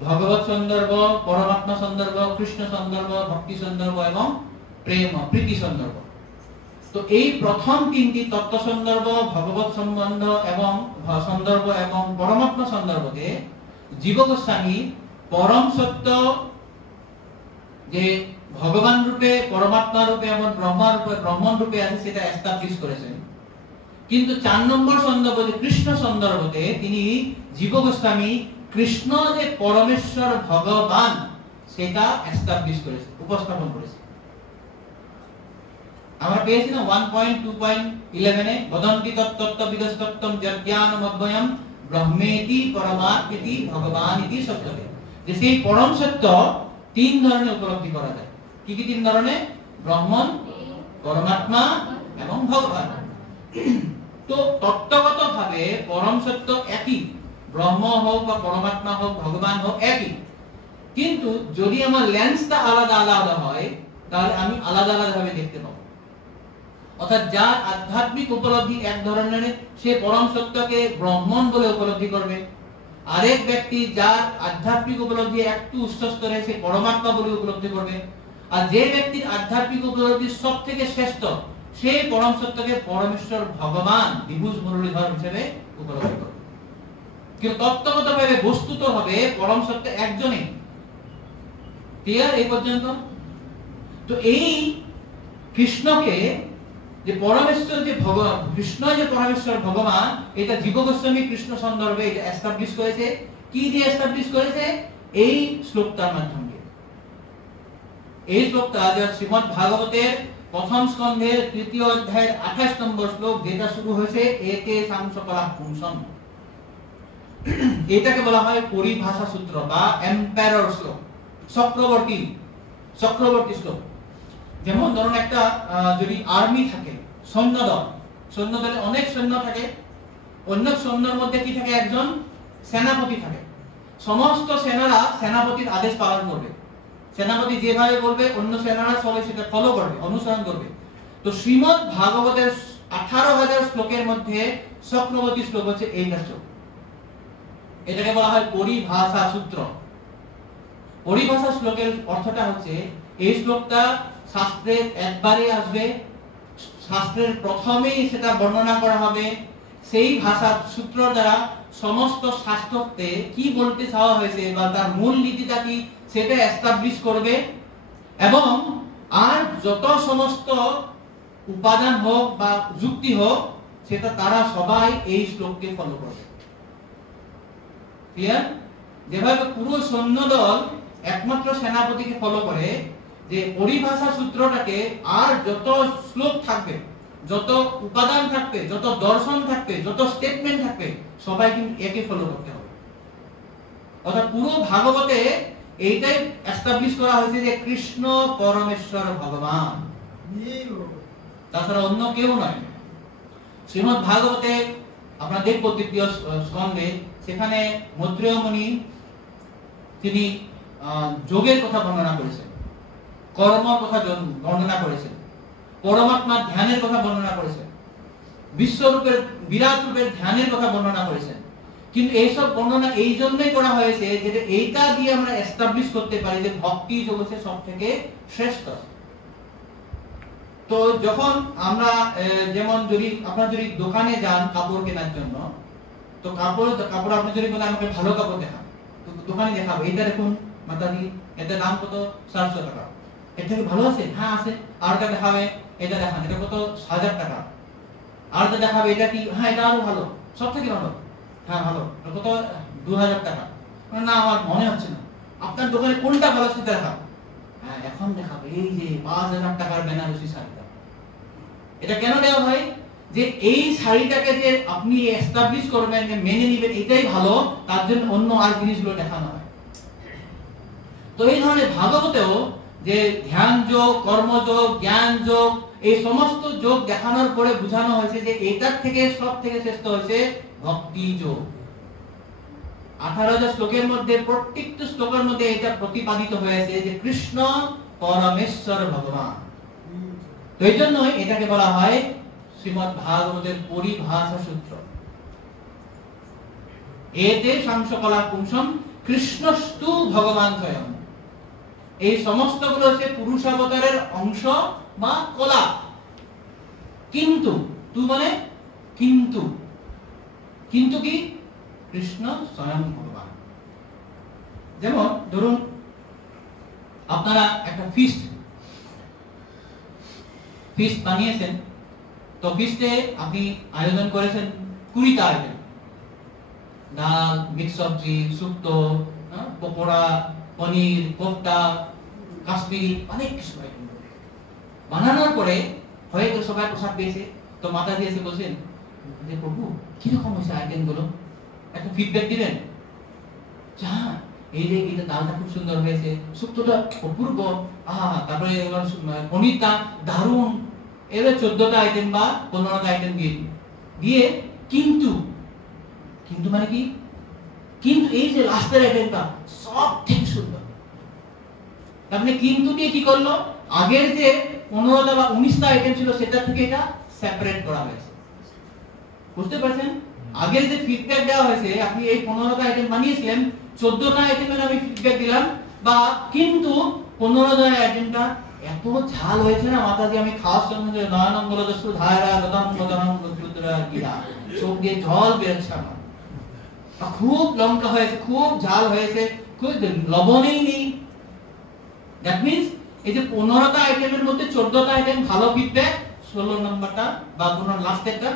ভগবত সন্দর্ভ, পরমাত্মা সন্দর্ভ, কৃষ্ণ সন্দর্ভ, ভক্তি সন্দর্ভ এবং প্রেম প্রীতি সন্দর্ভ। তো এই প্রথম 3টি তত্ত্ব সন্দর্ভ, ভগবত সম্বন্ধ এবং সন্দর্ভ এবং পরমাত্মা সন্দর্ভতে জীব গোস্বামী পরম সত্য যে ভগবান রূপে, পরমাত্মা রূপে এবং ব্রহ্মণ রূপে আছে সেটা এস্টাবলিশ করেছেন। কিন্তু 4 নম্বর সন্দর্ভ যে কৃষ্ণ সন্দর্ভতে তিনি জীব গোস্বামী কৃষ্ণ যে পরমেশ্বর ভগবান সেটা এস্টাবলিশ করেছে, উপস্থাপন করেছে। আমরা পেয়েছি না 1.2.11 বদন্তি তত্ত্ব বিদস্তত্ত্বম জ্ঞানম অদ্বয়ম ব্রহ্মেতি পরমাত্মেতি ভগবানিতি সত্যতে, যে সেই পরম সত্য 3 ধরনের উপলব্ধি করা যায়। কি কি 3 ধরনের? ব্রহ্মণ, পরমাত্মা এবং ভগবান। তো তত্ত্বগতভাবে পরম সত্য একই, ব্রহ্ম হোক বা পরমাত্মা হোক, ভগবান হোক একই। কিন্তু যদি আমার লেন্সটা আলাদা আলাদা হয় তাহলে আমি আলাদা আলাদা ভাবে দেখতে পাবো। অর্থাৎ যার আধ্যাত্মিক উপলব্ধি এক ধরনের সে পরম সত্যকে ব্রহ্মণ বলে উপলব্ধি করবে, আরেক ব্যক্তি যার আধ্যাত্মিক উপলব্ধি একটু উচ্চ স্তরে সে পরমাত্মা বলে উপলব্ধি করবে, আর যে ব্যক্তির আধ্যাত্মিক উপলব্ধি সব থেকে শ্রেষ্ঠ সে পরম সত্যকে পরমেশ্বর ভগবান বিভূষ মুরলীধর হিসেবে উপলব্ধি করবে। কিন্তু তত্ত্বগতভাবে বস্তুত হবে পরম সত্য একজনই। ক্লিয়ার এই পর্যন্ত? তো এই কৃষ্ণকে যে পরমেশ্বর যে ভগবান, কৃষ্ণ যে পরমেশ্বর ভগবান, এটা জীব গোস্বামী কৃষ্ণ সন্দর্ভে এটা এস্টাবলিশ করেছে। কি দিয়ে এস্টাবলিশ করেছে? এই শ্লোকটার মাধ্যমে। এই শ্লোকটা যা শ্রীমদ্ ভাগবতের প্রথম স্কন্ধের 3য় অধ্যায়ের 28 নম্বর শ্লোক, যেটা শুরু হয়েছে এতে সাংসকলা পুংসম, এটাকে বলা হয় পরিভাষা সূত্র বা এম্পায়ার শ্লোক, চক্রবর্তী শ্লোক। যেমন ধরুন একটা যদি আর্মি থাকে, সৈন্যদলে অনেক সৈন্য থাকে, অন্য সৈন্যের মধ্যে কি থাকে? একজন সেনাপতি থাকে। সমস্ত সেনারা সেনাপতির আদেশ পালন করবে, সেনাপতি যেভাবে বলবে অন্য সেনারা সবাই সেটা ফলো করবে, অনুসরণ করবে। তো শ্রীমদ্ ভাগবতের 18,000 শ্লোকের মধ্যে চক্রবর্তী শ্লোক হচ্ছে এইটা শ্লোক। এটাকে বলা হয় পরিভাষা সূত্র। পরিভাষা শ্লোকের অর্থটা হচ্ছে এই শ্লোকটা শাস্ত্রের একবারে আসবে, শাস্ত্রের প্রথমেই সেটা বর্ণনা করা হবে, সেই ভাষা সূত্র দ্বারা সমস্ত শাস্ত্রতে কি বলতে চাওয়া হয়েছে বা তার মূল নীতিটা কি সেটা এস্টাবলিশ করবে, এবং আর যত সমস্ত উপাদান হোক বা যুক্তি হোক সেটা তারা সবাই এই শ্লোককে ফলো করবে। ক্লিয়ার? যেভাবে পুরো সৈন্যদল একমাত্র সেনাপতিকে ফলো করে, যে পরিভাষা সূত্রটাকে আর যত শ্লোক থাকবে, যত উপাদান থাকবে, যত দর্শন থাকবে, যত স্টেটমেন্ট থাকবে, সবাই কিন্তু একে ফলো করতে হবে। অর্থাৎ পুরো ভাগবতে এইটাই এস্টাবলিশ করা হয়েছে যে কৃষ্ণ পরমেশ্বর ভগবান, তাছাড়া অন্য কেউ নয়। শ্রীমদ্ ভাগবতে আমরা দেখব 3য় স্কন্ধে, সেখানে মৈত্রেয় মুনি তিনি যোগের কথা বর্ণনা করেছেন, কর্মের কথা বর্ণনা করেছেন, পরমাত্মার ধ্যানের কথা বর্ণনা করেছেন, বিশ্বরূপের বিরাট রূপের ধ্যানের কথা বর্ণনা করেছেন। কিন্তু এইসব বর্ণনা এই জন্যই করা হয়েছে যে এইটা দিয়ে আমরা এস্টাবলিশ করতে পারি যে ভক্তি যোগ হচ্ছে সব থেকে শ্রেষ্ঠ। তো যখন আমরা যেমন যদি আপনারা যদি দোকানে যান কাপড় কেনার জন্য, তো কাপড় আপনি যদি বলেন আমাকে ভালো কাপড় দেখান, দোকানে দেখাবো, এটা দেখুন মাতাজি, এটার দাম কত, 400 টাকা। এর থেকে ভালো আছে? হ্যাঁ আছে। আর এটা দেখাবে, এটা দেখান, এটা কত, 1000 টাকা। আর এটা দেখাবে, এটা কি, হ্যাঁ এটা আরো ভালো, সব থেকে ভালো, হ্যাঁ ভালো, এটা কত, 2000 টাকা। না আমার মনে হচ্ছে না, আপনার দোকানে কোনটা ভালো সেটা দেখাবো। হ্যাঁ এখন দেখাবে এই যে 5000 টাকার বেনারসি শাড়িটা। এটা কেন দেওয়া ভাই? যে এই শাড়িটাকে যে আপনি এস্টাবলিশ করবেন, যে মেনে নেবেন এটাই ভালো, তার জন্য অন্য আর জিনিসগুলো দেখানো হয়। তো এই ধরনের ভাগবতেও যে ধ্যান যোগ, কর্মযোগ, জ্ঞান যোগ, এই সমস্ত যোগ দেখানোর পরে বোঝানো হয়েছে যে এটার থেকে সব থেকে শ্রেষ্ঠ হয়েছে ভক্তি যোগ। 18,000 শ্লোকের মধ্যে প্রত্যেকটা শ্লোকের মধ্যে এটা প্রতিপাদিত হয়েছে যে কৃষ্ণ পরমেশ্বর ভগবান। তো এই জন্য এটাকে বলা হয় শ্রীমদ্ ভাগবতের পরিভাষা সূত্র। এতে সাংসকলা পুংসম কৃষ্ণস্তু ভগবান স্বয়ং। এই সমস্তগুলো হচ্ছে পুরুষাবতারের অংশ বা কলা। কিন্তু তু মানে কিন্তু, কিন্তু কি, কৃষ্ণ স্বয়ং ভগবান। যেমন ধরুন আপনারা একটা ফিস্ট বানিয়েছেন, তো ফিস্টে আপনি আয়োজন করেছেন 20টা আইটেম, ডাল, মিক্স সবজি, শুক্তো, পকোড়া, পনির, কোফতা, কাশ্মীরি, অনেক কিছু আইটেম বানানোর পরে হয়তো সবাই প্রসাদ পেয়েছে। তো মাতাজি এসে বলছেন যে প্রভু কিরকম হয়েছে আইটেম গুলো, একটা ফিডব্যাক দিলেন। হ্যাঁ এই যে এটা ডালটা খুব সুন্দর হয়েছে, শুক্তোটা অপূর্ব, তারপরে পনিরটা দারুণ। এবার 14টা আইটেম বা 15টা আইটেম দিয়ে কিন্তু কিন্তু মানে কি, কিন্তু এই যে লাস্টের আইটেমটা সব ঠিক সুন্দর। তারপরে কিন্তু দিয়ে কি করলো, আগের যে 15টা বা 19টা আইটেম ছিল সেটা থেকে এটা সেপারেট করা হয়েছে। বুঝতে পারছেন? আগের যে ফিডব্যাক দেওয়া হয়েছে, আপনি এই 15টা আইটেম বানিয়েছিলেন, 14টা আইটেমের আমি ফিডব্যাক দিলাম, বা কিন্তু 15টা আইটেমটা এত ঝাল হয়েছে না মাতাজি, আমি খাওয়ার সঙ্গে নয়নঙ্গল দস্যু ধারা গদম গদম গদুদ্রা গিরা, চোখ দিয়ে জল বেরোচ্ছে আমার, খুব লঙ্কা হয়েছে, খুব ঝাল হয়েছে, খুব লবণই নেই। দ্যাট মিন্স এই যে 15টা আইটেমের মধ্যে 14টা আইটেম ভালো ফিডব্যাক, 16 নম্বরটা বা কোনো লাস্টেরটা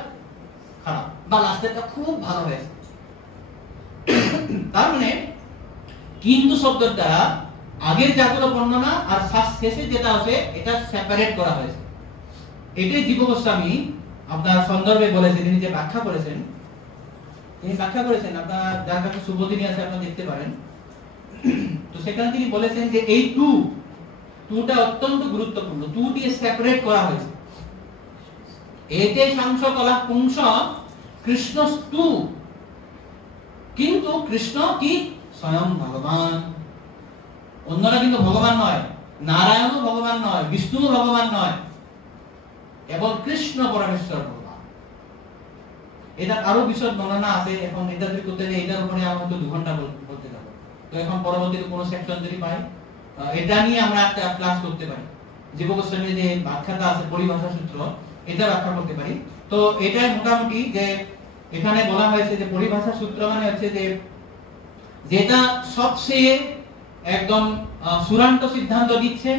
খারাপ, বা লাস্টেরটা খুব ভালো হয়েছে। তার মানে কিন্তু শব্দের দ্বারা আগের যাগুলো বর্ণনা আর শেষে যেটা আছে এটা সেপারেট করা হয়েছে। এটাই জীব গোস্বামী আপনার সন্দর্ভে বলেছেন, তিনি যে ব্যাখ্যা করেছেন, আপনার যার কাছে শুভদিনী আছে আপনারা দেখতে পারেন। তো সেখানে তিনি বলেছেন যে এই টুটা অত্যন্ত গুরুত্বপূর্ণ, টু দিয়ে সেপারেট করা হয়েছে। এতে সাংসকলা পুংস কৃষ্ণ টু, কিন্তু কৃষ্ণ কি স্বয়ং ভগবান। অন্যরা কিন্তু ভগবান নয়, নারায়ণও ভগবান নয়, বিষ্ণুও ভগবান নয়, এবং কৃষ্ণ পরমেশ্বর ভগবান। এটা আরো বিশদ বর্ণনা আছে, এখন এটা যদি করতে যাই এটার উপরে আমরা হয়তো 2 ঘন্টা বলতে যাব। তো এখন পরবর্তীতে কোনো সেকশন যদি পাই এটা নিয়ে আমরা একটা ক্লাস করতে পারি। জীব গোস্বামীর যে ব্যাখ্যাটা আছে পরিভাষা সূত্র, এটা ব্যাখ্যা করতে পারি। তো এটা মোটামুটি যে এখানে বলা হয়েছে যে পরিভাষা সূত্র মানে হচ্ছে যে যেটা সবচেয়ে একদম চূড়ান্ত সিদ্ধান্ত দিচ্ছে,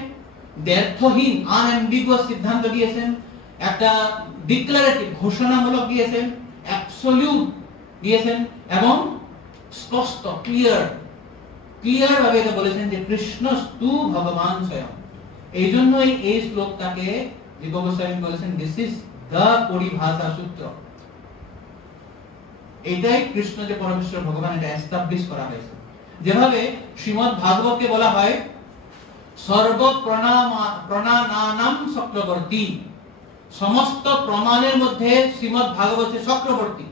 ব্যর্থহীন আনএম্বিগুয়াস সিদ্ধান্ত দিয়েছেন, একটা ডিক্লারেটিভ ঘোষণামূলক দিয়েছেন, অ্যাবসলিউট দিয়েছেন, এবং স্পষ্ট ক্লিয়ার ভাবে এটা বলেছেন যে কৃষ্ণ তু ভগবান স্বয়ং। এই জন্যই এই শ্লোকটাকে জীব গোস্বামী বলেছেন দিস ইজ দ্য পরিভাষা সূত্র। এটাই কৃষ্ণ যে পরমেশ্বর ভগবান, এটা এস্টাবলিশ করা হয়েছে। যেভাবে শ্রীমদ্ ভাগবতকে বলা হয় সর্ব প্রণানানাম চক্রবর্তী, সমস্ত প্রমাণের মধ্যে শ্রীমদ্ ভাগবত চক্রবর্তী।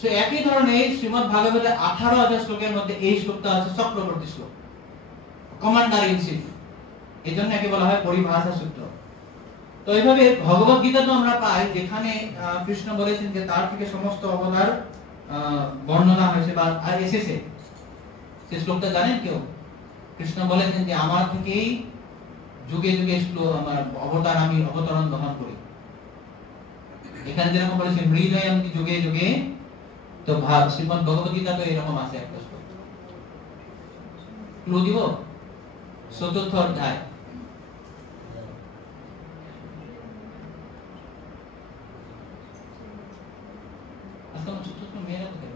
তো একই ধরনের শ্রীমদ্ ভাগবতের 18,000 শ্লোকের মধ্যে এই শ্লোকটা আছে চক্রবর্তী শ্লোক, কমান্ডার ইন চিফ। এই জন্য একে বলা হয় পরিভাষা সূত্র। তো এইভাবে ভগবত গীতা তো আমরা পাই, যেখানে কৃষ্ণ বলেছেন যে তার থেকে সমস্ত অবতার বর্ণনা হয়েছে বা এসেছে। সেই শ্লোকটা জানেন কেউ? কৃষ্ণ বলেছেন যে আমার থেকেই যুগে যুগে আমার অবতার, আমি অবতরণ গ্রহণ করি। এখানে যেরকম বলেছে মৃদয়ন্তি যুগে যুগে, তো শ্রীমদ্ ভগবত গীতা তো এরকম আছে একটা শ্লোক। ক্লু দিব, চতুর্থ অধ্যায়। আচ্ছা চতুর্থ মেয়েরা কোথায়?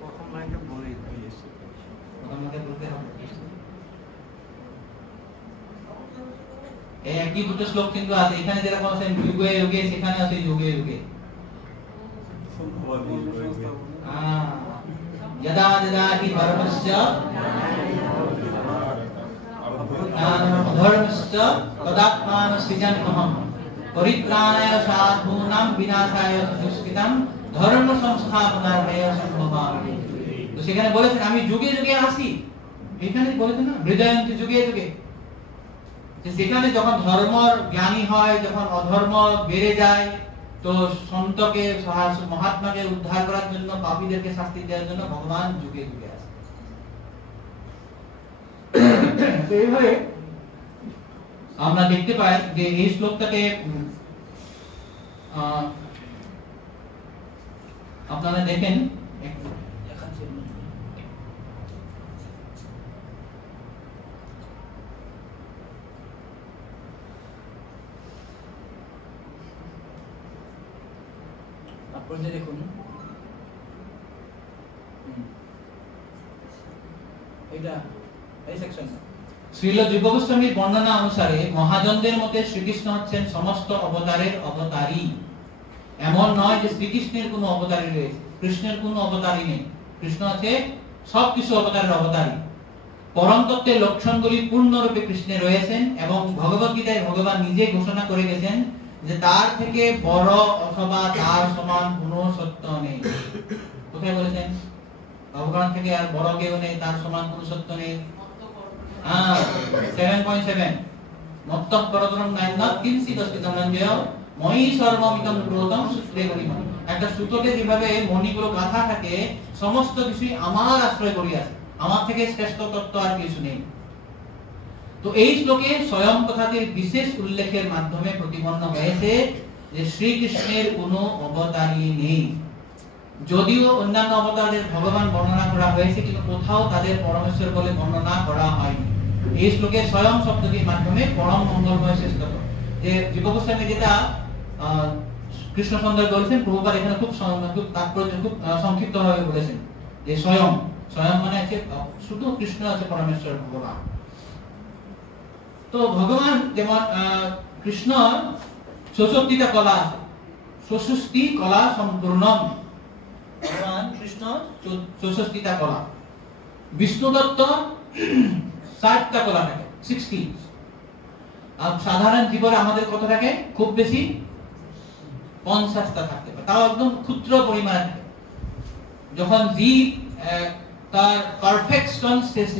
প্রথম লাইনে বলে দিয়েছে। আমাদের বলতে হবে এই একই দুটো শ্লোক কিন্তু আছে, এখানে যেরকম আছে যুগে যুগে, সেখানে আছে যুগে যুগে। यदा यदा हि धर्मस्य अधर्मस्य तदात्मानं सृजन्महम् परित्राणाय साधूनां विनाशाय दुष्कृतं ধর্ম সংস্থাপনায় সম্ভবামি। তো সেখানে বলেছেন আমি যুগে যুগে আসি, এখানে বলেছেন না হৃদয়ন্তি যুগে যুগে, যে সেখানে যখন ধর্ম জ্ঞানী হয়, যখন অধর্ম বেড়ে যায়, তো সন্তকে মহাত্মাকে উদ্ধার করার জন্য, পাপীদেরকে শাস্তি দেওয়ার জন্য ভগবান যুগে যুগে আসে। তো এইভাবে আমরা দেখতে পাই যে এই শ্লোকটাকে আপনারা দেখেন দেখুন এটা এই সেকশন শ্রীল যুগ গোস্বামীর বর্ণনা অনুসারে মহাজনদের মতে শ্রীকৃষ্ণ হচ্ছেন সমস্ত অবতারের অবতারী। এমন নয় যে শ্রীকৃষ্ণের কোনো অবতারী রয়েছে, কৃষ্ণের কোনো অবতারী নেই, কৃষ্ণ হচ্ছে সবকিছু অবতারের অবতারী। পরম তত্ত্বের লক্ষণগুলি পূর্ণরূপে কৃষ্ণে রয়েছেন এবং ভগবত গীতায় ভগবান নিজে ঘোষণা করে গেছেন যে তার থেকে বড় অথবা তার সমান কোনো সত্য নেই। কোথায় বলেছেন? ভগবান থেকে আর বড় কেউ নেই, তার সমান কোনো সত্য নেই। 7.7 মত্তঃ পরতরং নান্যাৎ কিঞ্চিৎ অস্তি ধনঞ্জয় ময়ি সর্বমিদং প্রোতং সূত্রে গরিমা। একটা সুতোতে যেভাবে মণিগুলো গাঁথা থাকে, সমস্ত কিছুই আমার আশ্রয় করিয়াছে, আমার থেকে শ্রেষ্ঠ তত্ত্ব আর কিছু নেই। তো এই শ্লোকে স্বয়ং কথাটির বিশেষ উল্লেখের মাধ্যমে প্রতিপন্ন হয়েছে যে শ্রীকৃষ্ণের কোনো অবতারী নেই। যদিও অন্যান্য অবতারদের ভগবান বর্ণনা করা হয়েছে, কিন্তু কোথাও তাদের পরমেশ্বর বলে বর্ণনা করা হয়নি। এই শ্লোকে স্বয়ং শব্দটির মাধ্যমে পরম মঙ্গলময় শ্রেষ্ঠ, যে যুগ গোস্বামী যেটা কৃষ্ণ সন্দেহ বলেছেন, প্রভুপাদ এখানে খুব তাৎপর্য খুব সংক্ষিপ্ত ভাবে বলেছেন যে স্বয়ং, স্বয়ং মানে আছে শুধু কৃষ্ণ আছে পরমেশ্বর ভগবান। তো ভগবান যেমন কৃষ্ণ ৬৪টা কলা আছে, ৬৪ কলা সম্পূর্ণম, ভগবান কৃষ্ণ ৬৪টা কলা। বিষ্ণু দত্ত ৬০টা কলা থাকে, 60। আর সাধারণ জীবনে আমাদের কত থাকে? খুব বেশি 50টা থাকতে পারে, তাও একদম ক্ষুদ্র পরিমাণে থাকে। যখন জীব তার পারফেকশন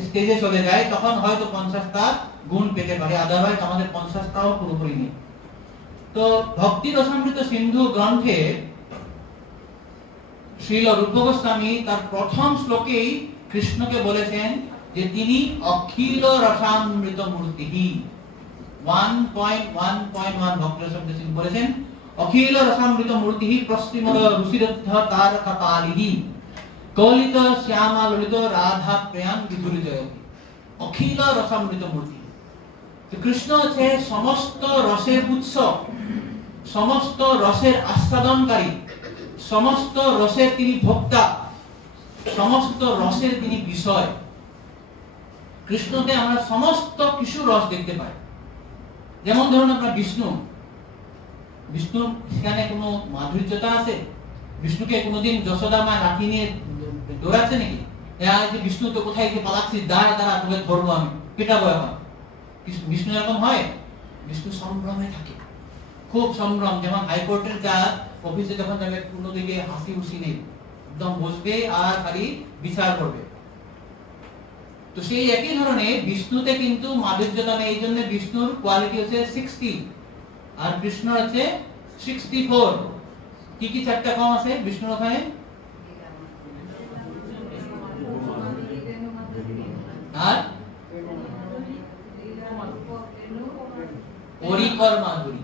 স্টেজে চলে যায়, তখন হয়তো 50টা গুণ পেতে পারে, আদারওয়াইজ আমাদের 50টাও পুরোপুরি নেই। তো ভক্তি রসামৃত সিন্ধু গ্রন্থে শ্রীল রূপ গোস্বামী তার প্রথম শ্লোকেই কৃষ্ণকে বলেছেন যে তিনি অখিল রসামৃত মূর্তি। 1.1.1 ভক্তি রসামৃত সিন্ধু বলেছেন অখিল রসামৃত মূর্তি প্রস্তিমর রুচিরদ্ধ তার কপালিহি কলিত শ্যামা ললিত রাধা প্রেম বিদুরিজয়তি। অখিল রসামৃত মূর্তি, কৃষ্ণ হচ্ছে সমস্ত রসের উৎস, সমস্ত রসের আস্বাদনকারী, সমস্ত রসের তিনি ভোক্তা, সমস্ত রসের তিনি বিষয়। কৃষ্ণতে আমরা সমস্ত কিছু রস দেখতে পাই। যেমন ধরুন আপনার বিষ্ণু, বিষ্ণু সেখানে কোনো মাধুর্যতা আছে? বিষ্ণুকে কোনোদিন যশোদা মা লাঠি নিয়ে দৌড়াচ্ছে নাকি? বিষ্ণু তো কোথায় গিয়ে পালাচ্ছিস, দাঁড়া দাঁড়া, তোকে ধরবো আমি, পেটাবো এখন। বিষ্ণু এরকম হয়? বিষ্ণু সম্ভ্রমে থাকে, খুব সম্ভ্রম। যেমন হাইকোর্টের যা অফিসে যখন যাবে, কোনো দিকে হাসি হুসি নেই, একদম বসবে আর খালি বিচার করবে। তো সেই একই ধরনের বিষ্ণুতে কিন্তু মাধুর্যতা নেই, এই জন্য বিষ্ণুর কোয়ালিটি হচ্ছে 60 আর কৃষ্ণ হচ্ছে 64। কি কি চারটা কম আছে বিষ্ণুর ওখানে? আর পরিকর মাধুরী,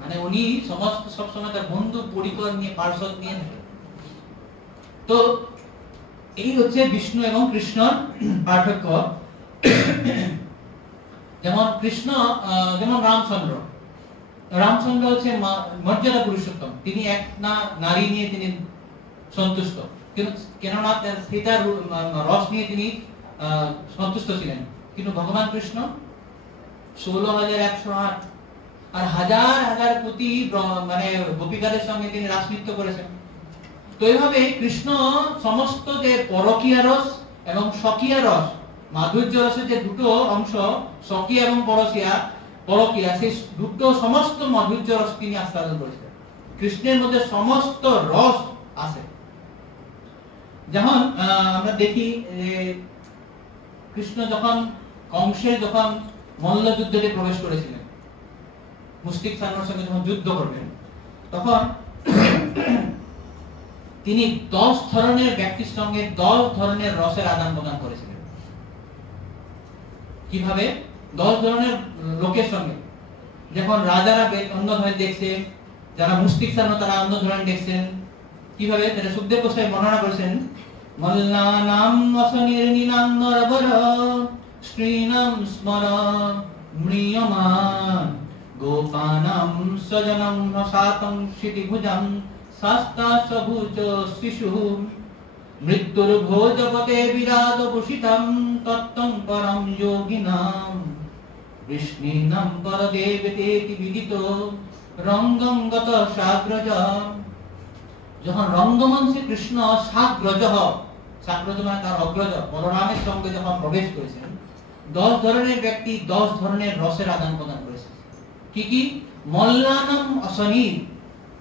মানে উনি সমস্ত সবসময় তার বন্ধু পরিকর নিয়ে, পার্শ্বদ নিয়ে থাকে। তো এই হচ্ছে বিষ্ণু এবং কৃষ্ণর পার্থক্য। যেমন কৃষ্ণ, যেমন রামচন্দ্র হচ্ছে মর্যাদা পুরুষোত্তম, তিনি এক না নারী নিয়ে তিনি সন্তুষ্ট, কেননা সীতার রস নিয়ে তিনি সন্তুষ্ট ছিলেন। কিন্তু ভগবান কৃষ্ণ 16,108 আর হাজার হাজার কোটি মানে গোপিকাদের সঙ্গে তিনি রাসনৃত্য করেছেন। তো এইভাবে কৃষ্ণ সমস্ত যে পরকীয়া রস এবং স্বকীয়া রস, মাধুর্য রসের যে দুটো অংশ স্বকীয়া এবং পরকীয়া, সেই দুটো সমস্ত মাধুর্য রস তিনি আস্বাদন করেছেন। কৃষ্ণের মধ্যে সমস্ত রস আছে। যেমন আমরা দেখি কৃষ্ণ যখন কংসের যখন মল্ল যুদ্ধে প্রবেশ করেছিলেন, মুষ্টিক সানোর সঙ্গে যখন যুদ্ধ করবেন, তখন তিনি 10 ধরনের ব্যক্তির সঙ্গে 10 ধরনের রসের আদান প্রদান করেছিলেন। কিভাবে? 10 ধরনের লোকের সঙ্গে। যখন রাজারা অন্য ধরনের দেখছেন, যারা মুষ্টিক সানো তারা অন্য ধরনের দেখছেন। কিভাবে? তারা সুখদেব গোস্বামী বর্ণনা করেছেন, মল্লানাম অসনির্নিনাম নরবর শ্রীনাম স্মর মৃয়মান গোপানাম সজনম রসাতং শিতিভুজং শাস্তা সভুজ শিশু মৃত্যুর ভোজপতে বিরাট ভূষিতং তত্ত্বং পরম যোগিনাম বিষ্ণুনাম পরদেবতেতি বিদিত রঙ্গং গত সাগ্রজ। যখন রঙ্গমঞ্চে কৃষ্ণ সাগ্রজ মানে তার অগ্রজ বলরামের সঙ্গে যখন প্রবেশ করেছেন, 10 ধরনের ব্যক্তি 10 ধরনের রসের আদান প্রদান করেছেন। কি কি? মল্লানাম অসনি,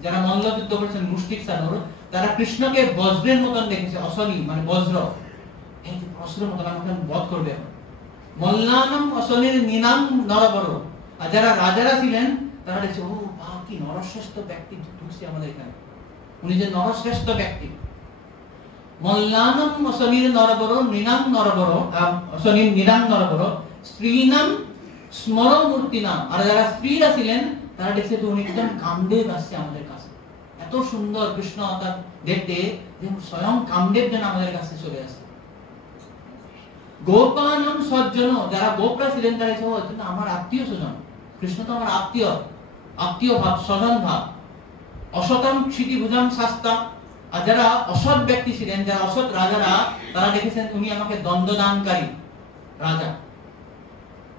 যারা মল্ল যুদ্ধ করেছেন মুষ্টিক সানুর, তারা কৃষ্ণকে বজ্রের মতন দেখেছে। অসনি মানে বজ্র, এই যে বজ্রের মতন আমাকে বধ করবে। মল্লানাম অসনির নিনাম নরবর, আর যারা রাজারা ছিলেন তারা দেখছে, ও বাহ, কি নরশ্রেষ্ঠ ব্যক্তি ঢুকছে আমাদের এখানে, উনি যে নরশ্রেষ্ঠ ব্যক্তি। মল্লানাম অসনির নরবর নিনাম নরবর, অসনির নিনাম নরবর স্ত্রীনাম স্মর মূর্তি নাম, আর যারা স্ত্রীরা ছিলেন তারা দেখছে তো উনি একদম কামদেব আসছে আমাদের কাছে, এত সুন্দর কৃষ্ণ তার দেখতে যে স্বয়ং কামদেব যেন আমাদের কাছে চলে আসছে। গোপানম সজ্জন, যারা গোপরা ছিলেন তারা দেখছে আমার আত্মীয় স্বজন, কৃষ্ণ তো আমার আত্মীয় ভাব, স্বজন ভাব। অসতম ক্ষিতিভুজং শাস্তা, আর যারা অসৎ ব্যক্তি ছিলেন, যারা অসৎ রাজারা, তারা দেখেছেন উনি আমাকে দণ্ডদানকারী রাজা।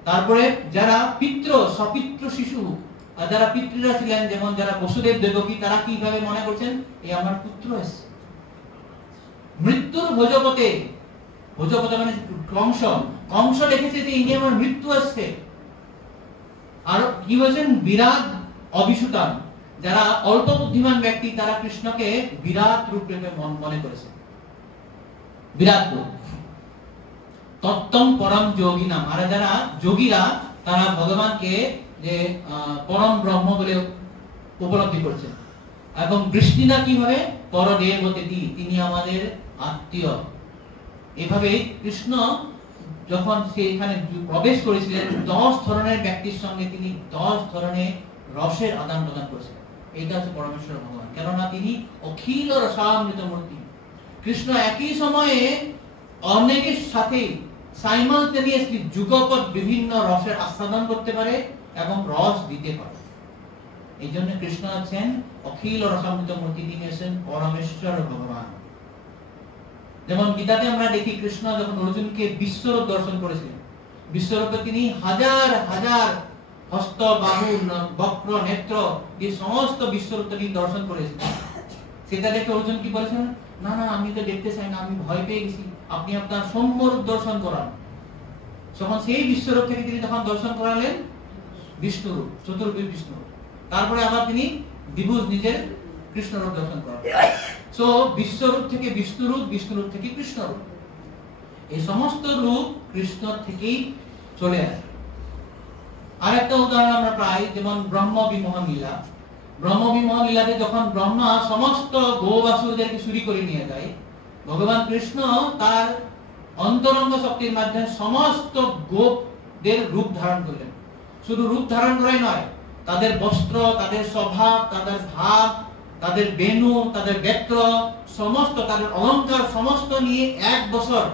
তারপরে যারা সপিত্র শিশু, আর যারা পিতৃরা ছিলেন, যেমন যারা বসুদেব দেবকী, তারা কিভাবে মনে করছেন এই আমার পুত্র এসেছে। মৃত্যুর ভোজপতে মানে কংস দেখেছে যে ইনি আমার মৃত্যু আসছে। আর কি বলছেন? বিরাট অবিসুতান, যারা অল্প বুদ্ধিমান ব্যক্তি, তারা কৃষ্ণকে বিরাট রূপে মনে করেছে, বিরাট রূপ। তত্ত্বং পরম যোগিনাম, আর যারা যোগীরা তারা ভগবানকে যে পরম ব্রহ্ম বলে উপলব্ধি করছেন। এবং বৃষ্ণিনা কিভাবে? পরদেবতেতি, তিনি আমাদের আত্মীয়। এভাবে কৃষ্ণ যখন সেখানে প্রবেশ করেছিলেন, 10 ধরনের ব্যক্তির সঙ্গে তিনি 10 ধরনের রসের আদান প্রদান করেছিলেন। এটা হচ্ছে পরমেশ্বর ভগবান, কেননা তিনি অখিল রসামৃত মূর্তি। কৃষ্ণ একই সময়ে অনেকের সাথে সাইমালটেনিয়াসলি যুগপৎ বিভিন্ন রসের আস্বাদন করতে পারে এবং রস দিতে পারে। এই জন্য কৃষ্ণ আছেন অখিল রসামৃত মূর্তি, তিনি আছেন পরমেশ্বর ভগবান। যেমন গীতাতে আমরা দেখি কৃষ্ণ যখন অর্জুনকে বিশ্বরূপ দর্শন করেছিলেন, বিশ্বরূপে তিনি হাজার হাজার হস্ত, বাহু, বক্র, নেত্র, এই সমস্ত বিশ্বরূপ তিনি দর্শন করেছিলেন। সেটা দেখে অর্জুন কি বলেছেন? না না, আমি তো দেখতে চাই না, আমি ভয় পেয়ে গেছি, আপনি আপনার সম্যরূপ দর্শন করান। তখন সেই বিশ্বরূপ থেকে তিনি তখন দর্শন করালেন বিষ্ণুরূপ, চতুর্ভুজ বিষ্ণুরূপ। তারপরে আবার তিনি দ্বিভুজ নিজের কৃষ্ণরূপ দর্শন করালেন। সো বিশ্বরূপ থেকে বিষ্ণুরূপ, বিষ্ণুরূপ থেকে কৃষ্ণরূপ, এই সমস্ত রূপ কৃষ্ণ থেকেই চলে আসে। আরেকটা উদাহরণ আমরা পাই, যেমন ব্রহ্ম বিমোহন লীলা। ব্রহ্ম বিমোহন লীলাতে যখন ব্রহ্মা সমস্ত গোবাসুরদেরকে চুরি করে নিয়ে যায়, ভগবান কৃষ্ণ তার অন্তরঙ্গ শক্তির মাধ্যমে সমস্ত গোপদের রূপ ধারণ করলেন। শুধু রূপ ধারণ করাই নয়, তাদের বস্ত্র, তাদের স্বভাব, তাদের ভাব তাদের বেনু, তাদের বেত্র, সমস্ত তাদের অলংকার সমস্ত নিয়ে 1 বছর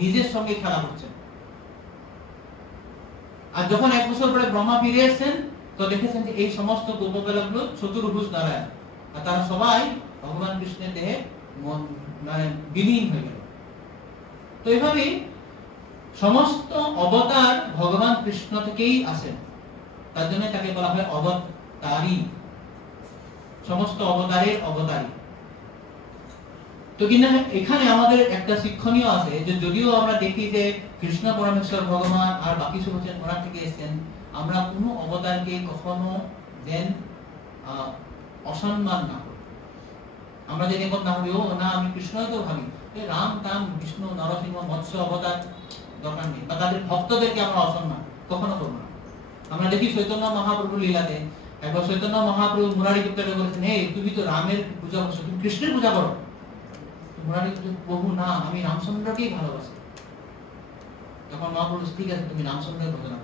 নিজের সঙ্গে খেলা করছেন। আর যখন 1 বছর পরে ব্রহ্মা ফিরে এসেছেন, তো দেখেছেন যে এই সমস্ত গোপবেলাগুলো চতুর্ভুজ নারায়ণ, আর তারা সবাই ভগবান কৃষ্ণের দেহে বিলীন হয়ে গেল। তো এইভাবেই সমস্ত অবতার ভগবান কৃষ্ণ থেকেই আসেন, তার জন্য তাকে বলা হয় অবতারী, সমস্ত অবতারের অবতারী। তো কিনা এখানে আমাদের একটা শিক্ষণীয় আছে যে যদিও আমরা দেখি যে কৃষ্ণ পরমেশ্বর ভগবান আর বাকি সব হচ্ছেন ওনার থেকে এসেছেন, আমরা কোনো অবতারকে কখনো দেন অসম্মান না করি। আমরা যদি এখন না ভাবি ও না আমি কৃষ্ণই তো ভাবি, রাম তাম বিষ্ণু নরসিংহ মৎস্য অবতার দরকার নেই, বা তাদের ভক্তদেরকে আমরা অসম্মান কখনো করবো না। আমরা দেখি চৈতন্য মহাপ্রভু লীলাতে একবার চৈতন্য মহাপ্রভু মুরারি গুপ্তাকে বলেছেন, এই তুমি তো রামের পূজা করছো, তুমি কৃষ্ণের পূজা করো। মুরারি প্রভু না, আমি রামচন্দ্রকেই ভালোবাসি। তখন মহাপ্রভু ঠিক আছে তুমি রামচন্দ্রের ভজনা।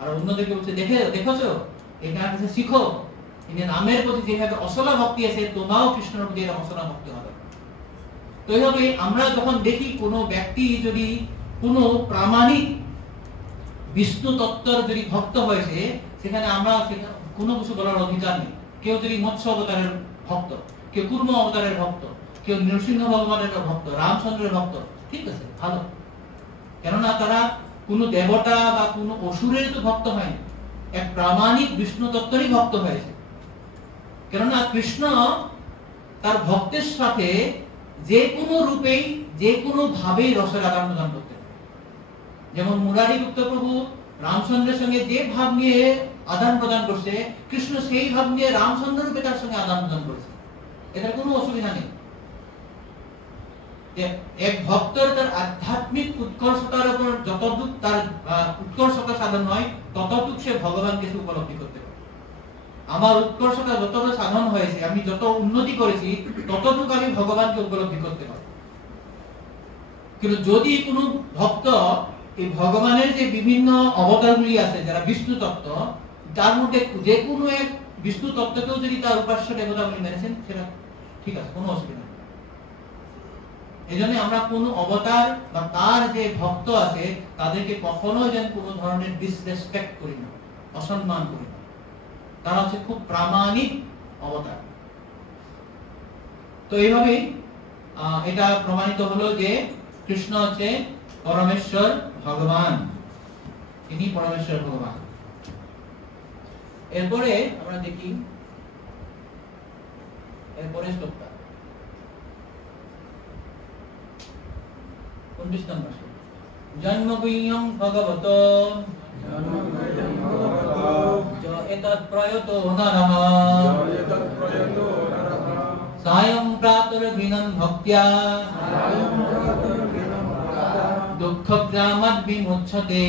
আর অন্যদেরকে বলছে দেখেছো এখানে কাছে শিখো, রামের প্রতি যেভাবে অসলা ভক্তি আছে তোমাও কৃষ্ণের প্রতি অসলা ভক্তি হবে। তো এইভাবে আমরা যখন দেখি কোনো ব্যক্তি যদি কোনো প্রামাণিক বিষ্ণু তত্ত্বের যদি ভক্ত হয়েছে, সেখানে আমরা কোনো কিছু বলার অধিকার নেই। কেউ যদি মৎস্য অবতারের ভক্ত, কেউ কুর্ম অবতারের ভক্ত, কেউ নৃসিংহ ভগবানের ভক্ত, রামচন্দ্রের ভক্ত, ঠিক আছে ভালো, কেননা তারা কোনো দেবতা বা কোনো অসুরের তো ভক্ত হয়নি, এক প্রামাণিক বিষ্ণু তত্ত্বেরই ভক্ত হয়েছে। কেননা কৃষ্ণ তার ভক্তের সাথে যে কোনো রূপেই যে কোনো ভাবেই রসের আদান প্রদান করতেন। যেমন মুরারি গুপ্ত প্রভু রামচন্দ্রের সঙ্গে যে ভাব নিয়ে আদান প্রদান করছে, কৃষ্ণ সেই ভাব নিয়ে রামচন্দ্র রূপে তার সঙ্গে আদান প্রদান করেছে, এটার কোনো অসুবিধা নেই। এক ভক্তের তার আধ্যাত্মিক উৎকর্ষতার উপর যতটুক তার উৎকর্ষতা সাধন হয়, ততটুক সে ভগবানকে উপলব্ধি করতে পারে। আমার উৎকর্ষতা যতটা সাধন হয়েছে, আমি যত উন্নতি করেছি, ততটুক আমি ভগবানকে উপলব্ধি করতে পারি। কিন্তু যদি কোনো ভক্ত এই ভগবানের যে বিভিন্ন অবতারগুলি আছে যারা বিষ্ণু তত্ত্ব, তার মধ্যে যে কোনো এক বিষ্ণু তত্ত্বকেও যদি তার উপাস্য দেবতা বলে মেনেছেন, সেটা ঠিক আছে, কোনো অসুবিধা নেই। এই জন্য আমরা কোন অবতার বা তার যে ভক্ত আছে তাদেরকে কখনো যেন কোনো ধরনের ডিসরেসপেক্ট করি না, অসম্মান করি না। তারা হচ্ছে খুব প্রামাণিক অবতার। তো এইভাবে এটা প্রমাণিত হলো যে কৃষ্ণ হচ্ছে পরমেশ্বর ভগবান, তিনি পরমেশ্বর ভগবান। এরপরে আমরা দেখি এরপরে শ্লোকটা 19 নম্বর শ্লোক। জন্মগুহ্যং ভগবত চ এতৎ প্রয়তো নরঃ সায়ং প্রাতর্ঘৃণং ভক্ত্যা দুঃখগ্রামাৎ বিমুচ্যতে।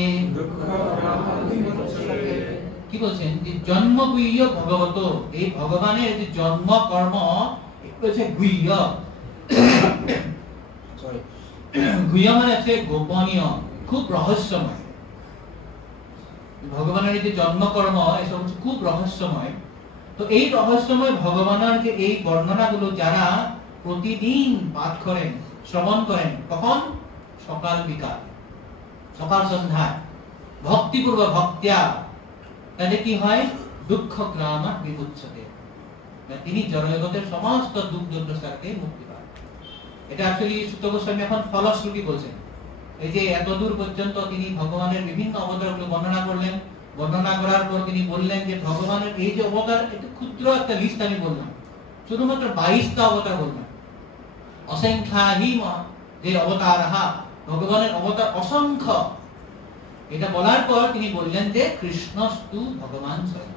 কি বলছেন যে জন্মগুহ্য ভগবত, এই ভগবানের যে জন্ম কর্ম হচ্ছে গুহ্য। গুহ্য মানে হচ্ছে গোপনীয়, খুব রহস্যময়। ভগবানের যে জন্মকর্ম এসব হচ্ছে খুব রহস্যময়। তো এই রহস্যময় ভগবানের যে এই বর্ণনাগুলো যারা প্রতিদিন পাঠ করেন, শ্রবণ করেন, কখন? সকাল বিকাল, সকাল সন্ধ্যায় ভক্তিপূর্বক ভক্ত্যা, তাহলে কি হয়? দুঃখ গ্রামাৎ বিমুচ্যতে, তিনি জড়জগতের সমস্ত দুঃখ দুর্দশা থেকে মুক্তি পান। এটা অ্যাকচুয়ালি সূত গোস্বামী এখন ফলশ্রুতি বলছেন। এই যে এতদূর পর্যন্ত তিনি ভগবানের বিভিন্ন অবতারগুলো বর্ণনা করলেন, বর্ণনা করার পর তিনি বললেন যে ভগবানের এই যে অবতার, এটা ক্ষুদ্র একটা লিস্ট আমি বললাম, শুধুমাত্র 22টা অবতার বললাম, অসংখ্যাহি যে অবতারহা, ভগবানের অবতার অসংখ্য। এটা বলার পর তিনি বললেন যে কৃষ্ণস্তু ভগবান স্বয়ং।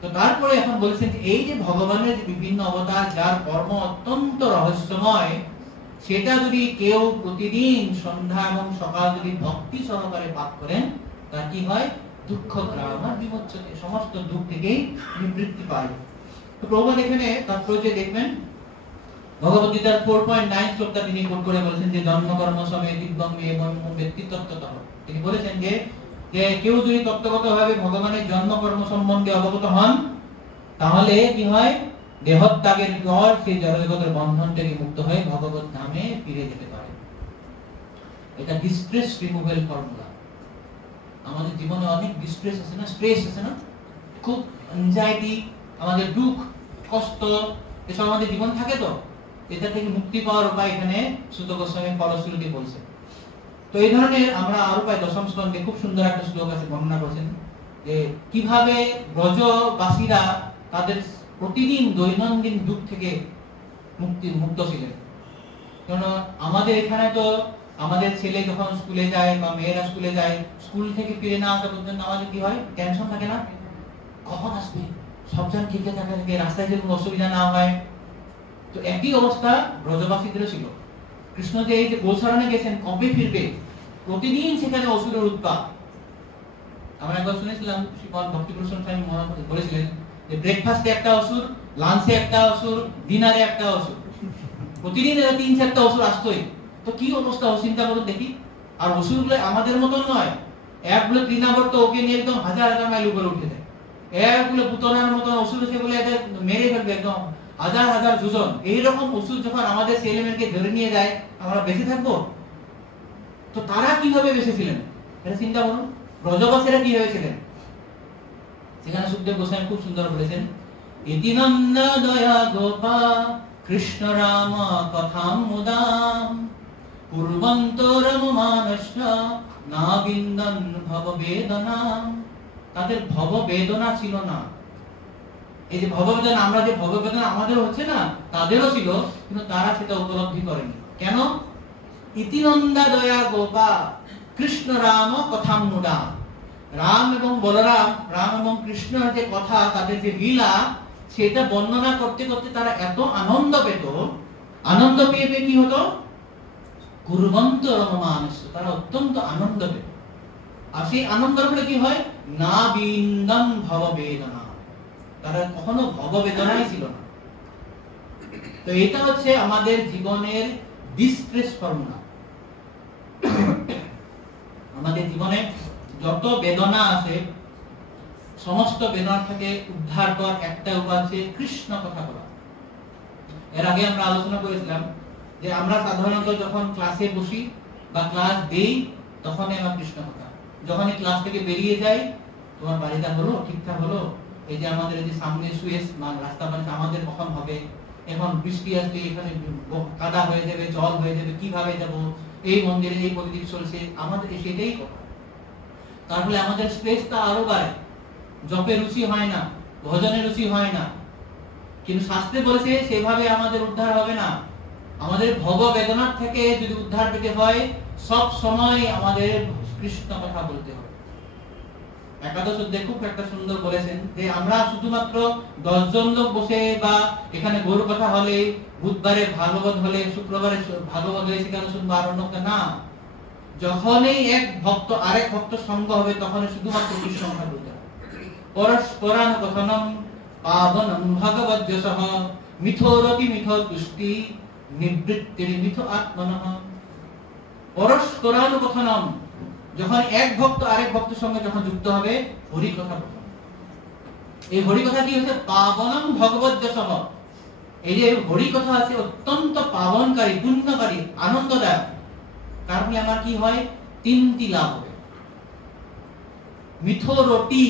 তো তারপরে এখন বলছেন যে এই যে ভগবানের বিভিন্ন অবতার যার কর্ম অত্যন্ত রহস্যময়, সেটা যদি কেউ প্রতিদিন সন্ধ্যা এবং সকাল যদি ভক্তি সহকারে পাঠ করেন, তার কি হয়? দুঃখ গ্রামাৎ বিমুচ্যতে, সমস্ত দুঃখ থেকেই নিবৃত্তি পায়। তো প্রভুপাদ এখানে তাৎপর্য দেখবেন, ভগবদ গীতার 4.9 শ্লোকটা তিনি কোট করে বলেছেন যে জন্মকর্ম সময়ে দিব্যং এবং ব্যক্তিত্বতঃ। তিনি বলেছেন যে কেউ যদি তত্ত্বগতভাবে ভগবানের জন্মকর্ম সম্বন্ধে অবগত হন, তাহলে কি হয়? দেহত্যাগের পর সেই জড়জগতের বন্ধন থেকে মুক্ত হয়ে ভগবত ধামে ফিরে যেতে পারে। এটা ডিস্ট্রেস রিমুভাল ফর্মুলা। আমাদের জীবনে অনেক ডিস্ট্রেস আছে না, স্ট্রেস আছে না, খুব অ্যাংজাইটি, আমাদের দুঃখ কষ্ট এসব আমাদের জীবন থাকে। তো এটা থেকে মুক্তি পাওয়ার উপায় এখানে সুত গোস্বামী ফলশ্রুতি বলছে। তো এই ধরনের আমরা আরো পাই দশম স্কন্ধে খুব সুন্দর একটা শ্লোক আছে, বর্ণনা করেছেন যে কিভাবে ব্রজবাসীরা তাদের প্রতিদিন দৈনন্দিন দুঃখ থেকে মুক্ত ছিলেন। কারণ আমাদের এখানে তো আমাদের ছেলে যখন স্কুলে যায় বা মেয়েরা স্কুলে যায়, স্কুল থেকে ফিরে না আসা পর্যন্ত আমাদের কি হয়, টেনশন থাকে না, কখন আসবে, সব জন ঠিক থাকে, রাস্তায় যেন অসুবিধা না হয়। তো একই অবস্থা ব্রজবাসীদেরও ছিল। কৃষ্ণ যে এই যে গোসারণে গেছেন, কবে ফিরবে, প্রতিদিন সেখানে অসুরের উৎপাত। আমরা একবার শুনেছিলাম শ্রীমদ ভক্তিভূষণ স্বামী মহারাজ বলেছিলেন যে ব্রেকফাস্টে একটা অসুর, লাঞ্চে একটা অসুর, ডিনারে একটা অসুর, প্রতিদিন এরা ৩-৪টা অসুর আসতোই। তো কি অবস্থা চিন্তা করুন দেখি। আর অসুরগুলো আমাদের মতন নয়, একগুলো তৃণাবর্ত ওকে নিয়ে একদম হাজার হাজার মাইল উপরে উঠে যায়, একগুলো পুতনার মতন অসুর এসে বলে এদের মেরে ফেলবে, একদম হাজার হাজার যোজন। এইরকম অসুর যখন আমাদের ছেলে মেয়েকে ধরে নিয়ে যায়, আমরা বেঁচে থাকবো? তো তারা কিভাবে বেঁচে ছিলেন এটা চিন্তা করুন, ব্রজবাসীরা কিভাবে ছিলেন। সেখানে সুখদেব গোস্বামী খুব সুন্দর বলেছেন, ইতি নন্দ দয়া গোপা কৃষ্ণ রাম কথাম মুদাম পূর্বন্তরম মানস্য না বিন্দন ভব বেদনা। তাদের ভব বেদনা ছিল না। এই যে ভব বেদনা, আমরা যে ভব বেদনা আমাদের হচ্ছে না, তাদেরও ছিল, কিন্তু তারা সেটা উপলব্ধি করেনি। কেন? ইতি নন্দা দয়া গোপা কৃষ্ণ রাম কথাম মুদাম। রাম এবং বলরাম, রাম এবং কৃষ্ণের যে কথা, তাদের যে লীলা, সেটা বর্ণনা করতে করতে তারা এত আনন্দ পেত, আনন্দ পেয়ে পেয়ে কি হতো, কুর্বন্ত রমমানস, তারা অত্যন্ত আনন্দ পেত। আর সেই আনন্দের ফলে কি হয়, না বিন্দন ভব বেদনা, তারা কখনো ভব বেদনাই ছিল না। তো এটা হচ্ছে আমাদের জীবনের ডিস্ট্রেস ফর্মুলা। আমাদের জীবনে যত বেদনা আছে, সমস্ত বেদনা থেকে উদ্ধার করার একটা উপায় আছে কৃষ্ণ কথা বলা। এর আগে আমরা আলোচনা করেছিলাম যে আমরা সাধারণত যখন ক্লাসে বসি বা ক্লাস দেই, তখনই আমার কৃষ্ণ কথা। যখন এই ক্লাস থেকে বেরিয়ে যাই, তোমার বাড়িটা হলো, ঠিকঠাক হলো, এই যে আমাদের এই যে সামনে সুয়েজ রাস্তা বানিয়েছে, আমাদের কখন হবে, এখন বৃষ্টি আসলে এখানে কাদা হয়ে যাবে, জল হয়ে যাবে, কিভাবে যাব, এই মন্দিরে এই পলিটিক্স চলছে, আমাদের সেটাই কথা। তারপরে আমাদের স্ট্রেসটা আরো বাড়ে, জপে রুচি হয় না, ভজনে রুচি হয় না। কিন্তু শাস্ত্রে বলেছে সেভাবে আমাদের উদ্ধার হবে না। আমাদের ভব বেদনার থেকে যদি উদ্ধার পেতে হয়, সব সময় আমাদের কৃষ্ণ কথা বলতে হবে। একাদশ অধ্যায়ে খুব একটা সুন্দর বলেছেন যে আমরা শুধুমাত্র 10 জন লোক বসে বা এখানে গরু কথা হলে, বুধবারে ভাগবত হলে, শুক্রবারে ভাগবত হলে সেখানে শুনবো, আর অন্য না। যখনই এক ভক্ত আরেক ভক্ত সঙ্গ হবে, তখনই শুধুমাত্র কৃষ্ণ কথা বলতে হবে। পরস্পরান কথনম পাবনম ভগবত যশঃ মিথোরতি মিথো তুষ্টি নিবৃত্তির মিথো আত্মনঃ। পরস্পরান কথনম, যখন এক ভক্ত আরেক ভক্তের সঙ্গে যখন যুক্ত হবে, হরি কথা বলবে। এই হরি কথা কি হচ্ছে, পাবনম ভগবত যশঃ। এই যে হরি কথা আছে, অত্যন্ত পাবনকারী, পুণ্যকারী, আনন্দদায়ক। কারণ আমার কি হয়, 3টি লাভ হবে। মিথোরতি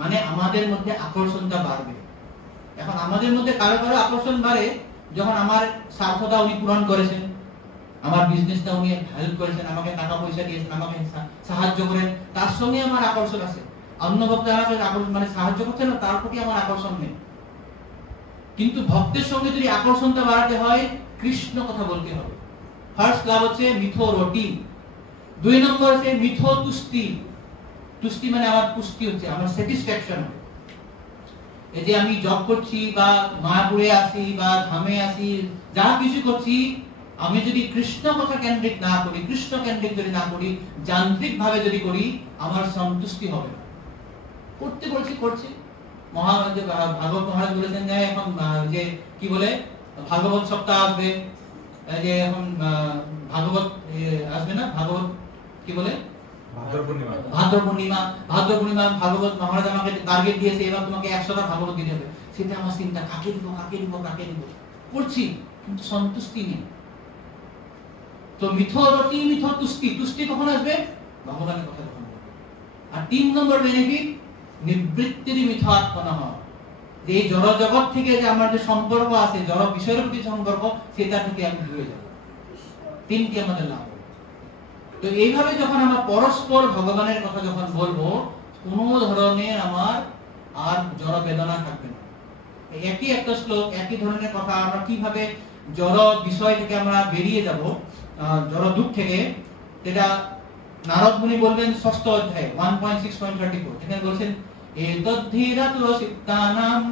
মানে আমাদের মধ্যে আকর্ষণটা বাড়বে। এখন আমাদের মধ্যে কারো কারো আকর্ষণ বাড়ে যখন আমার স্বার্থটা উনি পূরণ করেছেন, আমার বিজনেসটা উনি হেল্প করেছেন, আমাকে টাকা পয়সা দিয়েছেন, আমাকে সাহায্য করেন, তার সঙ্গে আমার আকর্ষণ আছে। অন্য ভক্ত আমাকে আকর্ষণ মানে সাহায্য করছেন না, তার প্রতি আমার আকর্ষণ নেই। কিন্তু ভক্তের সঙ্গে যদি আকর্ষণটা বাড়াতে হয়, কৃষ্ণ কথা বলতে হবে। ফার্স্ট লাভ হচ্ছে মিথোরতি। 2 নম্বর হচ্ছে মিথো তুষ্টি। তুষ্টি মানে আমার পুষ্টি হচ্ছে, আমার স্যাটিসফ্যাকশন। এই যে আমি জব করছি বা মায়াপুরে আসি বা ধামে আসি, যা কিছু করছি, আমি যদি কৃষ্ণ কথা কেন্দ্রিক না করি, কৃষ্ণ কেন্দ্রিক যদি না করি, যান্ত্রিক ভাবে যদি করি, আমার সন্তুষ্টি হবে না। করতে বলছি করছি। ভাগবত মহারাজ বলেছেন যে এখন যে কি বলে ভাগবত সপ্তাহ আসবে, যে এখন ভাগবত আসবে না, ভাগবত কি বলে ভাদ্র পূর্ণিমা ভাগবত মহারাজ আমাকে টার্গেট দিয়েছে, এবার তোমাকে 100টা ভাগবত দিতে হবে। সেটা আমার চিন্তা, কাকে দিব করছি, কিন্তু সন্তুষ্টি নেই। তো মিথো রতি মিথো তুষ্টি কখন আসবে? ভগবানের কথা যখন বলবে। আর 3 নম্বর বেনিফিট, নিবৃত্তির মিথাত্মনঃ, যে এই জড় জগৎ থেকে যে আমার যে সম্পর্ক আছে, জড় বিষয়ের প্রতি সম্পর্ক, সেটা থেকে আমি দূরে যাব। 3টি আমাদের লাভ। তো এইভাবে যখন আমরা পরস্পর ভগবানের কথা যখন বলবো, কোনো ধরনের আমার আর জড় বেদনা থাকবে না। একই একটা শ্লোক, একই ধরনের কথা, আমরা কিভাবে জড় বিষয় থেকে আমরা বেরিয়ে যাব, জড় দুঃখ থেকে, সেটা নারদ মুনি বলবেন 6ষ্ঠ অধ্যায় 1.6.34, এখানে বলছেন এতদ্ধিরাতুরসিক্তানাম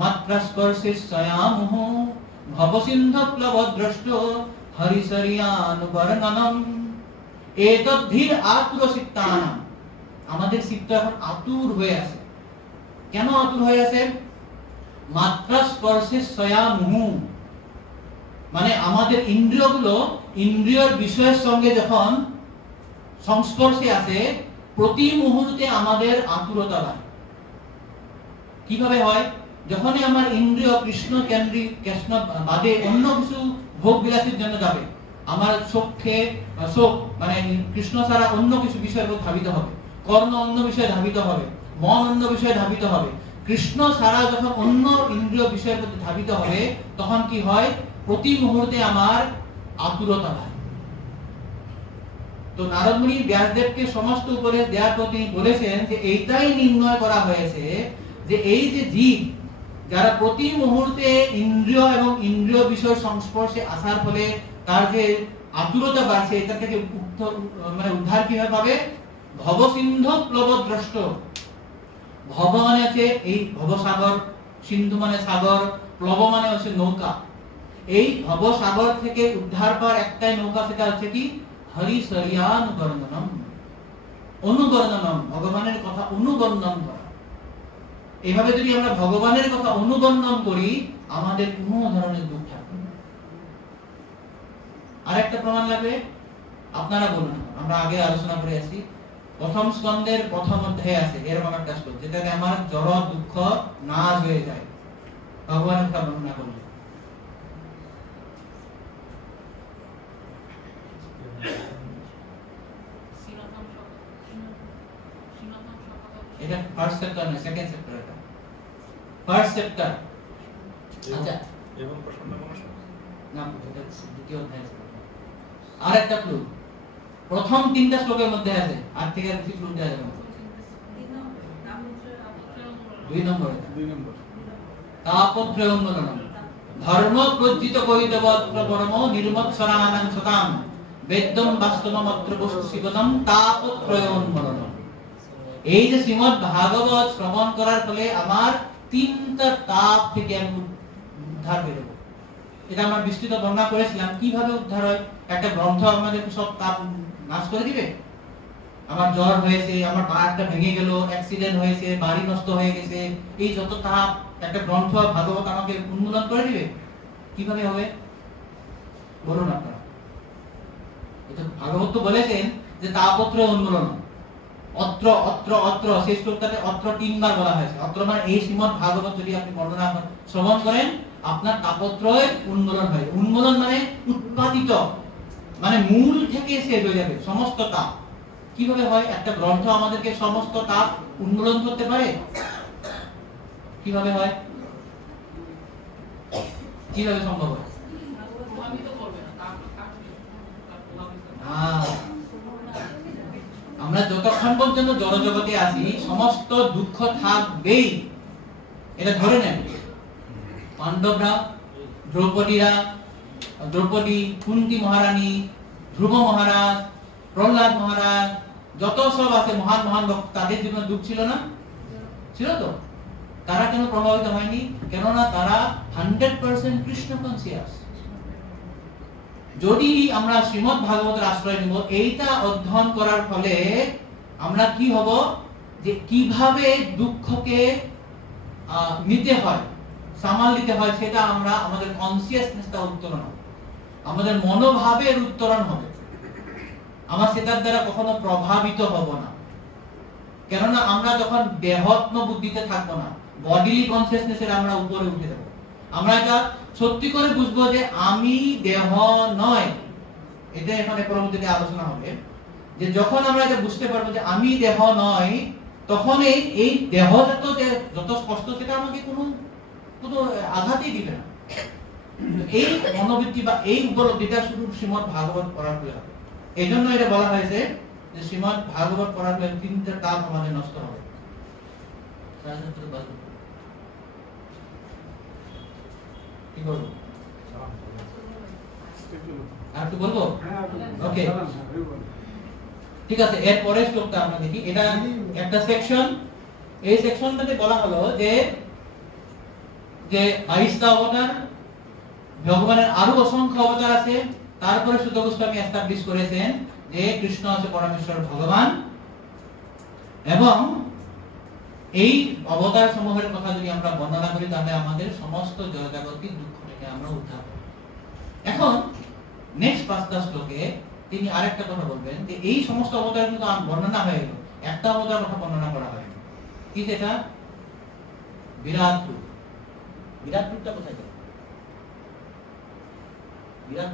মাত্রাস্পর্শিস্বয়ামুঃ ভবসিন্ধপ্লবদ্রষ্ট হরিশরিয়ানুবর্ণনম। এতদ্ধির আতুরসিক্তানাম, আমাদের চিত্ত এখন আতুর হয়ে আছে। কেন আতুর হয়ে আছে? মাত্রাস্পর্শিস্বয়ামুঃ, মানে আমাদের ইন্দ্রিয়গুলো ইন্দ্রিয়র বিষয়ের সঙ্গে যখন সংস্পর্শে আসে, প্রতি মুহূর্তে আমাদের আতুরতা বাড়ে। কিভাবে হয়? যখনই আমার ইন্দ্রিয় কৃষ্ণ বাদে অন্য কিছু ভোগ বিলাসের জন্য যাবে, আমার চোখ মানে কৃষ্ণ ছাড়া অন্য কিছু বিষয়ের উপর ধাবিত হবে, কর্ণ অন্য বিষয়ে ধাবিত হবে, মন অন্য বিষয়ে ধাবিত হবে। কৃষ্ণ ছাড়া যখন অন্য ইন্দ্রিয় বিষয়ের প্রতি ধাবিত হবে, তখন কি হয়? প্রতি মুহূর্তে আমার আতুরতা বাড়ে। তো নারদ মুনি ব্যাসদেবকে সমস্ত উপদেশ দেওয়ার পর তিনি বলেছেন যে এইটাই নির্ণয় করা হয়েছে যে এই যে জীব যারা প্রতি মুহূর্তে ইন্দ্রিয় এবং ইন্দ্রিয় বিষয় সংস্পর্শে আসার ফলে তার যে আতুরতা বাড়ছে, এটা থেকে উদ্ধার কিভাবে পাবে? ভবসিন্ধু প্লবদ্রষ্ট। ভব মানে হচ্ছে এই ভবসাগর, সিন্ধু মানে সাগর, প্লব মানে হচ্ছে নৌকা। এই ভবসাগর থেকে উদ্ধার পাওয়ার একটাই নৌকা, সেটা হচ্ছে কি? হরিশরিয়ানুবর্ণনম, অনুবর্ণনম, ভগবানের কথা অনুবর্ণন করা। এভাবে যদি আমরা ভগবানের কথা অনুবর্ণন করি, আমাদের কোনো ধরনের দুঃখ থাকবে না। আর একটা প্রমাণ লাগবে, আপনারা বলুন। আমরা আগে আলোচনা করে আছি, প্রথম স্কন্ধের প্রথম অধ্যায়ে আছে এরকম একটা শ্লোক, যেটাতে আমার জড় দুঃখ নাশ হয়ে যায় ভগবানের কথা বর্ণনা করলে। এটা ফার্স্ট চ্যাপ্টার না, সেকেন্ড চ্যাপ্টার। এটা ফার্স্ট চ্যাপ্টার। আচ্ছা, এবং প্রশ্নটা কোন সময়? না, এটা দ্বিতীয় অধ্যায়। আর একটা ক্লু প্রথম 3টা শ্লোকের মধ্যে আছে, আর থেকে আর বেশি ক্লু দেওয়া যাবে না। 2 নম্বর। তাপত্রয় উন্মূলনম, ধর্ম প্রজ্জিত করিতবত্র পরম নির্মৎসরানাং সতাম বেদ্যম বাস্তবমত্র বস্তু শিবনম তাপত্রয় উন্মূলনম। এই যে শ্রীমদ্ ভাগবত শ্রবণ করার ফলে আমার 3টা তাপ থেকে আমি উদ্ধার হয়ে যাব। এটা আমরা বিস্তৃত বর্ণনা করেছিলাম কিভাবে উদ্ধার হয়। একটা গ্রন্থ আমাদের সব তাপ নাশ করে দিবে? আমার জ্বর হয়েছে, আমার পাটা ভেঙে গেল, অ্যাক্সিডেন্ট হয়েছে, বাড়ি নষ্ট হয়ে গেছে, এই যত তাপ একটা গ্রন্থ ভাগবত আমাকে উন্মূলন করে দিবে? কিভাবে হবে বলুন আপনারা। এটা ভাগবত তো বলেছেন যে তাপত্র উন্মূলন। অত্র অত্র অত্র, সেই শ্লোকটাতে অত্র 3 বার বলা হয়েছে। অত্র মানে এই শ্রীমদ্ ভাগবত যদি আপনি বর্ণনা শ্রবণ করেন, আপনার তাপত্রয় উন্মূলন হয়। উন্মূলন মানে উৎপাদিত, মানে মূল থেকে শেষ হয়ে যাবে সমস্ত তাপ। কিভাবে হয়? একটা গ্রন্থ আমাদেরকে সমস্ত তাপ উন্মূলন করতে পারে? কিভাবে হয়? কিভাবে সম্ভব হয়? আমরা যতক্ষণ পর্যন্ত জড় জগতে আছি, সমস্ত দুঃখ থাকবেই, এটা ধরে নেন। পাণ্ডবরা, দ্রৌপদী, কুন্তী মহারানী, ধ্রুব মহারাজ, প্রহ্লাদ মহারাজ, যত সব আছে মহান মহান ভক্ত, তাদের জীবনে দুঃখ ছিল না? ছিল তো। তারা কেন প্রভাবিত হয়নি? কেননা তারা 100% কৃষ্ণ কনসিয়াস। যদি আমরা শ্রীমদ্ ভাগবতের আশ্রয় নিব, এইটা অধ্যয়ন করার ফলে আমরা কি হব, যে কিভাবে দুঃখকে নিতে হয়, সামাল দিতে হয়, সেটা আমরা আমাদের কনসিয়াসনেসটা উত্তরণ হবে, আমাদের মনোভাবের উত্তরণ হবে। আমরা সেটার দ্বারা কখনো প্রভাবিত হব না। কেননা আমরা যখন দেহাত্ম বুদ্ধিতে থাকবো না, বডিলি কনসিয়াসনেসের আমরা উপরে উঠে যাব। আমরা এটা সত্যি করে বুঝবো যে আমি দেহ নয়। এটা এখানে পরবর্তীতে আলোচনা হবে যে যখন আমরা এটা বুঝতে পারবো যে আমি দেহ নয়, তখন এই দেহজাত যে যত কষ্ট সেটা আমাকে কোনো আঘাতই দিবে না। এই মনোবৃত্তি বা এই উপলব্ধিটা শুধু শ্রীমদ্ ভাগবত পড়ার ফলে হবে। এই জন্য এটা বলা হয়েছে যে শ্রীমদ্ ভাগবত পড়ার ফলে 3টা কাজ আমাদের নষ্ট হবে। কি বলবো? আর একটু বলবো? ওকে, ঠিক আছে। এর পরের শ্লোকটা আমরা দেখি। এটা একটা সেকশন। এই সেকশনটাতে বলা হলো যে 22টা অবতার, ভগবানের আরো অসংখ্য অবতার আছে। তারপরে সুত গোস্বামী এস্টাবলিশ করেছেন যে কৃষ্ণ হচ্ছে পরমেশ্বর ভগবান, এবং এই অবতার সমূহের কথা যদি আমরা বর্ণনা করি তাহলে আমাদের সমস্ত জগৎজাগতিক দুঃখ থেকে আমরা উদ্ধার পাবো। এখন নেক্সট 5টা শ্লোকে তিনি আরেকটা কথা বলবেন যে এই সমস্ত অবতার কিন্তু বর্ণনা হয়ে গেল, একটা অবতার কথা বর্ণনা করা হয়নি। কি সেটা? বিরাট রূপ। বিরাট রূপটা কোথায় গেল? বিরাট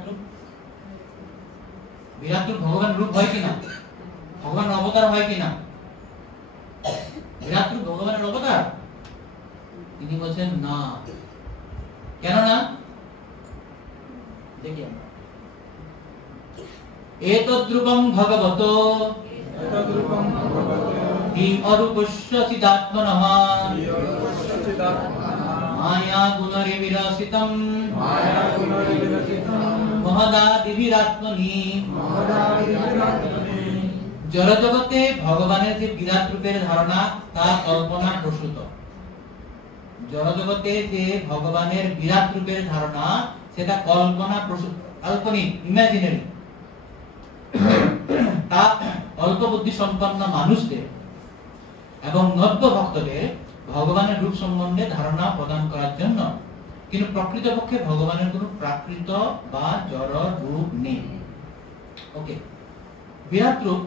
রূপ ভগবান রূপ হয় কিনা? ভগবান অবতার হয় কিনা? বিরাট রূপ ভগবানের অবতার? তিনি বলছেন না। কেন না? দেখি আমরা। এতদ্রূপং ভগবত হি অরূপস্য চিদাত্মনঃ মায়া গুণরে বিরাসিতং মহদাদিভিরাত্মনি। জড়জগতে ভগবানের যে বিরাট রূপের ধারণা তা কল্পনা প্রসূত। জড়জগতে যে ভগবানের বিরাট রূপের ধারণা সেটা কল্পনা প্রসূত, কাল্পনিক, ইমাজিনারি। তা অল্প বুদ্ধি সম্পন্ন মানুষদের এবং নব্য ভক্তদের ভগবানের রূপ সম্বন্ধে ধারণা প্রদান করার জন্য। কিন্তু প্রকৃতপক্ষে ভগবানের কোনো প্রাকৃত বা জড় রূপ নেই। ওকে, বিরাট রূপ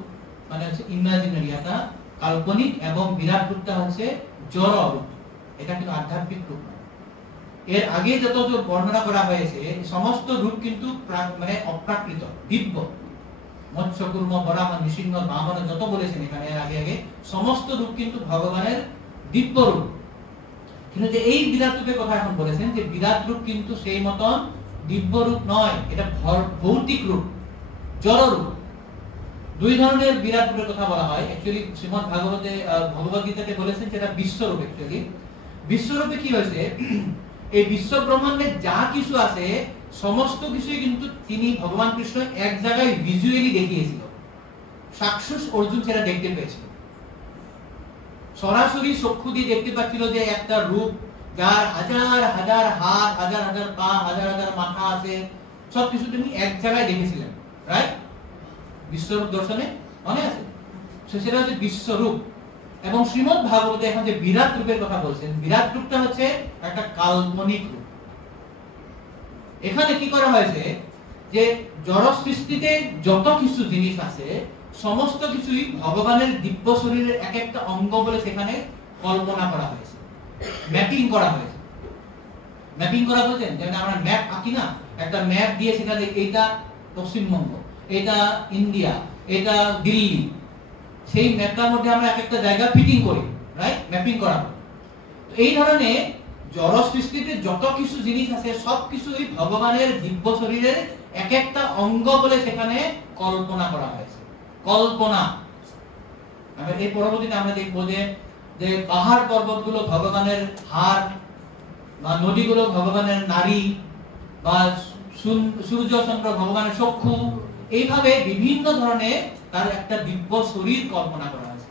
মানে হচ্ছে ইমাজিনারি, এটা কাল্পনিক, এবং বিরাট রূপটা হচ্ছে জড় রূপ, এটা কিন্তু আধ্যাত্মিক রূপ নয়। এর আগে যত বর্ণনা করা হয়েছে সমস্ত রূপ কিন্তু মানে অপ্রাকৃত, দিব্য। মৎস্য, কুর্ম, বরাহ, নৃসিংহ, বামন যত বলেছেন এখানে এর আগে সমস্ত রূপ কিন্তু ভগবানের দিব্য রূপ। কিন্তু যে এই বিরাট রূপের কথা এখন বলেছেন যে বিরাট রূপ কিন্তু সেই মতন দিব্য রূপ নয়, এটা ভৌতিক রূপ, জড় রূপ। দুই ধরনের বিরাট রূপের কথা বলা হয়। অ্যাকচুয়ালি শ্রীমদ্ ভাগবতে ভগবদ গীতাতে বলেছেন সেটা বিশ্বরূপ। অ্যাকচুয়ালি বিশ্বরূপে কি হয়েছে, এই বিশ্ব ব্রহ্মাণ্ডে যা কিছু আছে সমস্ত কিছুই কিন্তু তিনি ভগবান কৃষ্ণ এক জায়গায় ভিজুয়ালি দেখিয়েছিল। চাক্ষুষ অর্জুন সেটা দেখতে পেয়েছিল, সরাসরি চক্ষু দিয়ে দেখতে পাচ্ছিল যে একটা রূপ যার হাজার হাজার হাত, হাজার হাজার পা, হাজার হাজার মাথা আছে, সবকিছু তুমি এক জায়গায় দেখেছিলেন, রাইট? বিশ্বরূপ দর্শনে মনে আছে? সেটা হচ্ছে বিশ্বরূপ। এবং শ্রীমদ্ ভাগবতে এখন যে বিরাট রূপের কথা বলছেন, বিরাট রূপটা হচ্ছে একটা কাল্পনিক রূপ। এখানে কি করা হয়েছে যে জড় সৃষ্টিতে যত কিছু জিনিস আছে সমস্ত কিছুই ভগবানের দিব্য শরীরের এক একটা অঙ্গ বলে সেখানে কল্পনা করা হয়েছে, ম্যাপিং করা হয়েছে। ম্যাপিং করা বলছেন যেমন আমরা ম্যাপ আঁকি না, একটা ম্যাপ দিয়ে সেখানে এইটা পশ্চিমবঙ্গ, এটা ইন্ডিয়া, এটা দিল্লি, সেই ম্যাপটার মধ্যে আমরা এক একটা জায়গা ফিটিং করি, রাইট? ম্যাপিং করা হয়। এই ধরনের জড় সৃষ্টিতে যত কিছু জিনিস আছে সবকিছুই ভগবানের দিব্য শরীরের এক একটা অঙ্গ বলে সেখানে কল্পনা করা হয়েছে। কল্পনা। এই পরবর্তীতে আমরা দেখবো যে পাহাড় পর্বতগুলো ভগবানের হাড়, বা নদীগুলো ভগবানের নারী, বা সূর্য চন্দ্র ভগবানের চক্ষু, এইভাবে বিভিন্ন ধরনের তার একটা দিব্য শরীর কল্পনা করা হয়েছে।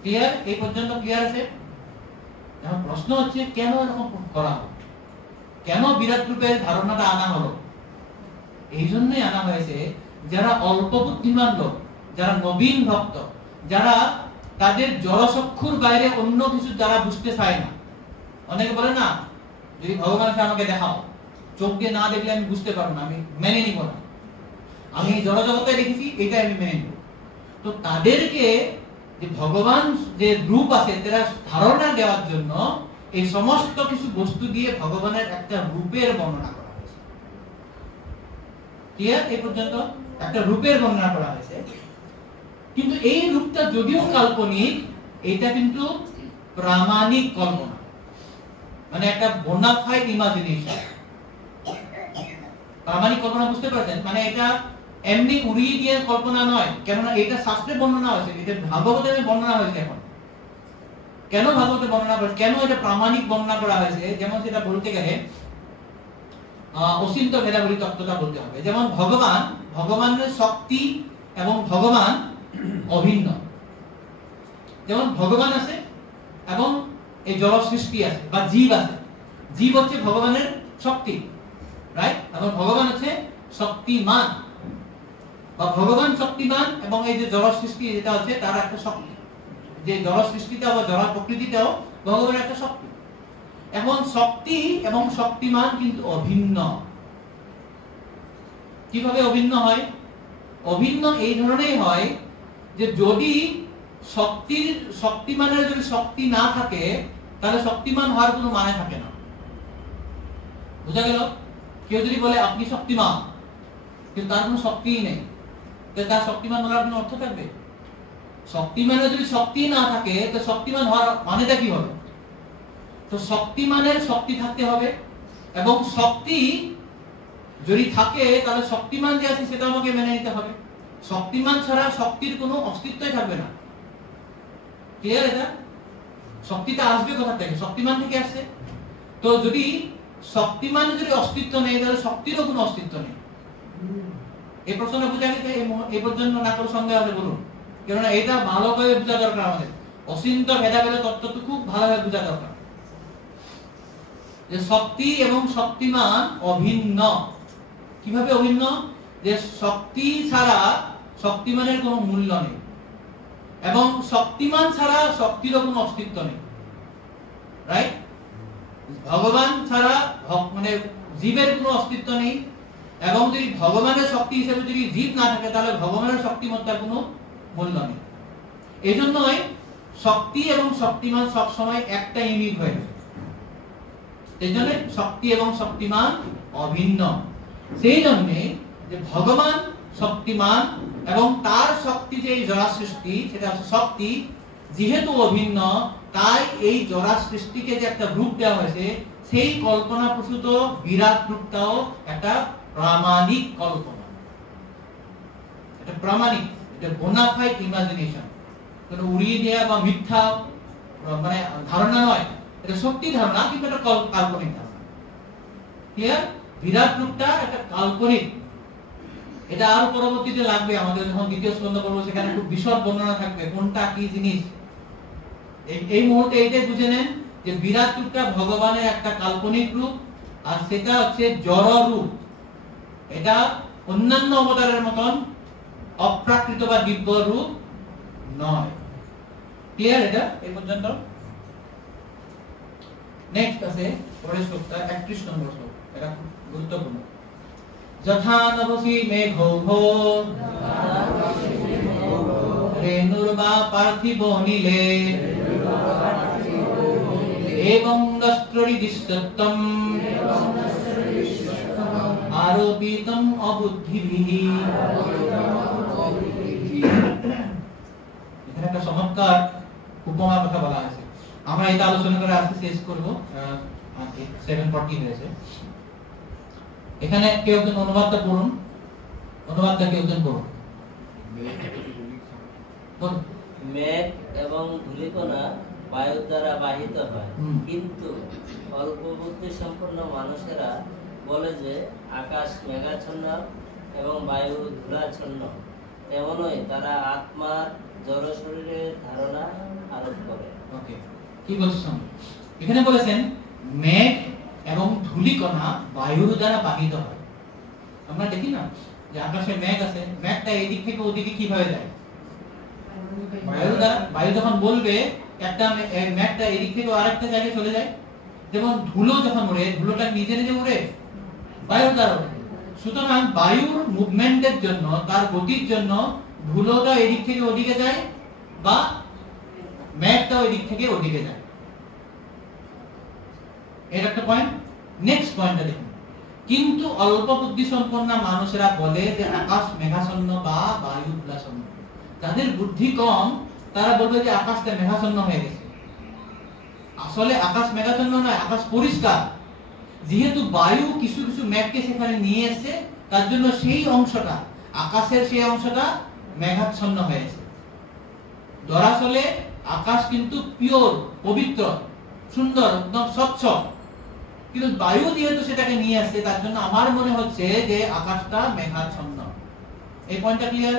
ক্লিয়ার? এই পর্যন্ত ক্লিয়ার আছে? এখন প্রশ্ন হচ্ছে কেন এরকম করা হলো, কেন বিরাট রূপের ধারণাটা আনা হলো? এই জন্যই আনা হয়েছে যারা অল্প বুদ্ধিমান লোক, যারা নবীন ভক্ত, যারা তাদের জড়চক্ষুর বাইরে অন্য কিছু যারা বুঝতে চায় না। অনেকে বলে না, যদি ভগবানকে আমাকে দেখাও, চোখ দিয়ে না দেখলে আমি বুঝতে পারবো না, আমি মেনে নিব না, আমি জড়জগতে দেখেছি এটাই আমি মেনে নিব। তো তাদেরকে যে ভগবান যে রূপ আছে তারা ধারণা দেওয়ার জন্য এই সমস্ত কিছু বস্তু দিয়ে ভগবানের একটা রূপের বর্ণনা করা হয়েছে। ক্লিয়ার? এই পর্যন্ত একটা রূপের বর্ণনা করা হয়েছে, কিন্তু এই রূপটা যদিও কাল্পনিক, এটা কিন্তু প্রামাণিক কল্পনা, মানে একটা বোনাফাইড ইমাজিনেশন। প্রামাণিক কল্পনা বুঝতে পারছেন? মানে এটা এমনি উড়িয়ে দিয়ে কল্পনা নয়, কেননা এটা শাস্ত্রে বর্ণনা হয়েছে, এটা ভাগবতে বর্ণনা হয়েছে। এখন কেন ভাগবতে বর্ণনা করা, কেন এটা প্রামাণিক বর্ণনা করা হয়েছে? যেমন সেটা বলতে গেলে অচিন্ত ভেদাভেদী তত্ত্বটা বলতে হবে। যেমন ভগবানের শক্তি এবং ভগবান অভিন্ন। যেমন ভগবান আছে এবং এই জড় সৃষ্টি আছে বা জীব আছে। জীব হচ্ছে ভগবানের শক্তি, রাইট? এবং ভগবান হচ্ছে শক্তিমান, বা ভগবান শক্তিমান এবং এই যে জড় সৃষ্টি যেটা হচ্ছে তার একটা শক্তি। যে জড় সৃষ্টিটাও বা জড় প্রকৃতিটাও ভগবানের একটা শক্তি। এখন শক্তি এবং শক্তিমান কিন্তু অভিন্ন। কিভাবে অভিন্ন হয়? অভিন্ন এই ধরনের হয় যে যদি শক্তিমানের যদি শক্তি না থাকে, তাহলে শক্তিমান হওয়ার কোনো মানে থাকে না। বুঝা গেল? কেউ যদি বলে আপনি শক্তিমান, কিন্তু তার কোনো শক্তিই নেই, তার শক্তিমান হওয়ার কোনো অর্থ থাকবে? শক্তিমানের যদি শক্তি না থাকে, তো শক্তিমান হওয়ার মানেটা কি হবে? তো শক্তিমানের শক্তি থাকতে হবে, এবং শক্তি যদি থাকে তাহলে শক্তিমান যে আছে সেটা আমাকে মেনে নিতে হবে। শক্তিমান ছাড়া শক্তির কোনো অস্তিত্বই থাকবে না। ক্লিয়ার? এটা শক্তিটা আসবে কোথা থেকে? শক্তিমান থেকে আসছে। তো যদি শক্তিমানের যদি অস্তিত্ব নেই, তাহলে শক্তিরও কোনো অস্তিত্ব নেই। এই প্রশ্নটা বোঝা গেছে? এই পর্যন্ত না করে সন্দেহ আছে বলুন, কেননা এটা ভালোভাবে বোঝা দরকার। আমাদের অচিন্ত ভেদাভেদ তত্ত্বটা খুব ভালোভাবে বোঝা দরকার, যে শক্তি এবং শক্তিমান অভিন্ন। কিভাবে অভিন্ন? যে শক্তি ছাড়া শক্তিমানের কোনো মূল্য নেই, এবং শক্তিমান ছাড়া শক্তিরও কোনো অস্তিত্ব নেই, রাইট? ভগবান ছাড়া মানে জীবের কোনো অস্তিত্ব নেই, এবং যদি ভগবানের শক্তি হিসেবে যদি জীব না থাকে, তাহলে ভগবানের শক্তিমত্তার কোনো মূল্য নেই। এই জন্যই শক্তি এবং শক্তিমান সবসময় একটা ইউনিট হয়ে যায়। এই জন্য শক্তি এবং শক্তিমান অভিন্ন। সেই জন্যে যে ভগবান শক্তিমান এবং তার শক্তি যে জড়া সৃষ্টি, সেটা শক্তি যেহেতু অভিন্ন, তাই এই জড়া সৃষ্টিকে যে একটা রূপ দেওয়া হয়েছে, সেই কল্পনা প্রসূত বিরাট রূপটাও একটা প্রামাণিক কল্পনা। এটা প্রামাণিক, এটা বোনাফাইড ইমাজিনেশন, কোনো উড়িয়ে দেওয়া বা মিথ্যা মানে ধারণা নয়। এটা সত্যি ধারণা, কিন্তু এটা কাল্পনিক ধারণা। ক্লিয়ার? বিরাট রূপটা একটা কাল্পনিক। এটা আরো পরবর্তীতে লাগবে, আমাদের যখন দ্বিতীয় স্কন্ধ পড়ব সেখানে খুব বিশদ বর্ণনা থাকবে কোনটা কি জিনিস। এই মুহূর্তে এইটাই বুঝে নেন যে বিরাট রূপটা ভগবানের একটা কাল্পনিক রূপ, আর সেটা হচ্ছে জড় রূপ। এটা অন্যান্য অবতারের মতন অপ্রাকৃত বা দিব্য রূপ নয়। ক্লিয়ার? এটা এই পর্যন্ত। নেক্সট আছে পরের শ্লোকটা 31 নম্বর শ্লোক। এটা খুব গুরুত্বপূর্ণ। যথা নভসি মেঘৌঘ রেণুর্বা পার্থিব নীলে এবং দস্ত্ররি দৃশ্যত্তম আরোপিতম অবুদ্ধিভিঃ। এখানে একটা চমৎকার উপমা কথা বলা আছে। আমরা এটা আলোচনা করে আজকে শেষ করব, 7:40 হয়েছে। এখানে কেউ একজন অনুবাদটা পড়ুন, অনুবাদটা কেউ একজন পড়ুন। মেঘ এবং ধূলিকণা বায়ুর দ্বারা বাহিত হয়, কিন্তু অল্প বুদ্ধি সম্পন্ন মানুষেরা বলে যে আকাশ মেঘাচ্ছন্ন এবং বায়ু ধূলাচ্ছন্ন। তেমনই তারা আত্মার জড় শরীরের ধারণা আরোপ করে। ওকে, কি বলছেন? এখানে বলেছেন মেঘ এবং ধূলিকণা বায়ুর দ্বারা বাহিত হয়। আমরা দেখি না যে আকাশে মেঘ আছে, মেঘটা এই দিক থেকে ওদিকে কিভাবে যায়? বায়ু যখন বলবে একটা মেঘটা এই দিক থেকে আরেকটা জায়গায় চলে যায়। যেমন ধুলো যখন উড়ে, ধুলোটা নিজে নিজে উড়ে, বায়ুর দ্বারা উড়ে। সুতরাং বায়ুর মুভমেন্টের জন্য, তার গতির জন্য ধুলোটা এদিক থেকে ওদিকে যায়, বা মেঘটা ওই দিক থেকে ওদিকে যায়। এটা একটা পয়েন্ট। নেক্সট পয়েন্টটা দেখুন, কিন্তু অল্প বুদ্ধি সম্পন্ন মানুষেরা বলে যে আকাশ মেঘাচ্ছন্ন বা বায়ু ধূলাচ্ছন্ন। যাদের বুদ্ধি কম তারা বলবে যে আকাশটা মেঘাচ্ছন্ন হয়ে গেছে। আসলে আকাশ মেঘাচ্ছন্ন নয়, আকাশ পরিষ্কার। যেহেতু বায়ু কিছু কিছু মেঘকে সেখানে নিয়ে এসে, তার জন্য সেই অংশটা, আকাশের সেই অংশটা মেঘাচ্ছন্ন হয়েছে। দরাসলে আকাশ কিন্তু পিওর, পবিত্র, সুন্দর, একদম স্বচ্ছ, কিন্তু বায়ু যেহেতু সেটাকে নিয়ে আসছে, তার জন্য আমার মনে হচ্ছে যে আকাশটা মেঘাচ্ছন্ন। এই পয়েন্টটা ক্লিয়ার?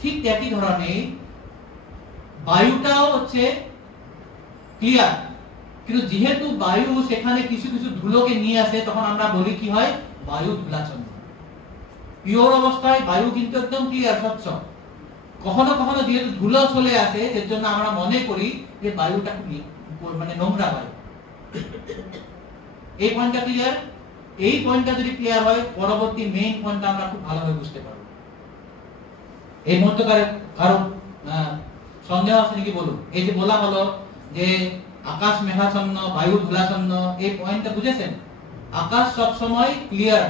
ঠিক একই ধরনের বায়ুটাও হচ্ছে ক্লিয়ার, কিন্তু যেহেতু বায়ু সেখানে কিছু কিছু ধুলোকে নিয়ে আসে, তখন আমরা বলি কি হয়, বায়ু ধূলাচ্ছন্ন। পিওর অবস্থায় বায়ু কিন্তু একদম ক্লিয়ার, স্বচ্ছ। কখনো কখনো যেহেতু ধুলো চলে আসে, এর জন্য আমরা মনে করি যে বায়ুটা মানে নোংরা বায়ু। এই পয়েন্টটা ক্লিয়ার? এই পয়েন্টটা যদি ক্লিয়ার হয়, পরবর্তী মেইন পয়েন্টটা আমরা খুব ভালোভাবে বুঝতে পারব। এই মধ্যকার কারণ সন্দেহ আছে নাকি বলুন? এই যে বলা হলো যে আকাশ মেঘাচ্ছন্ন, বায়ু ধূলাচ্ছন্ন, এই পয়েন্টটা বুঝেছেন? আকাশ সব সময় ক্লিয়ার।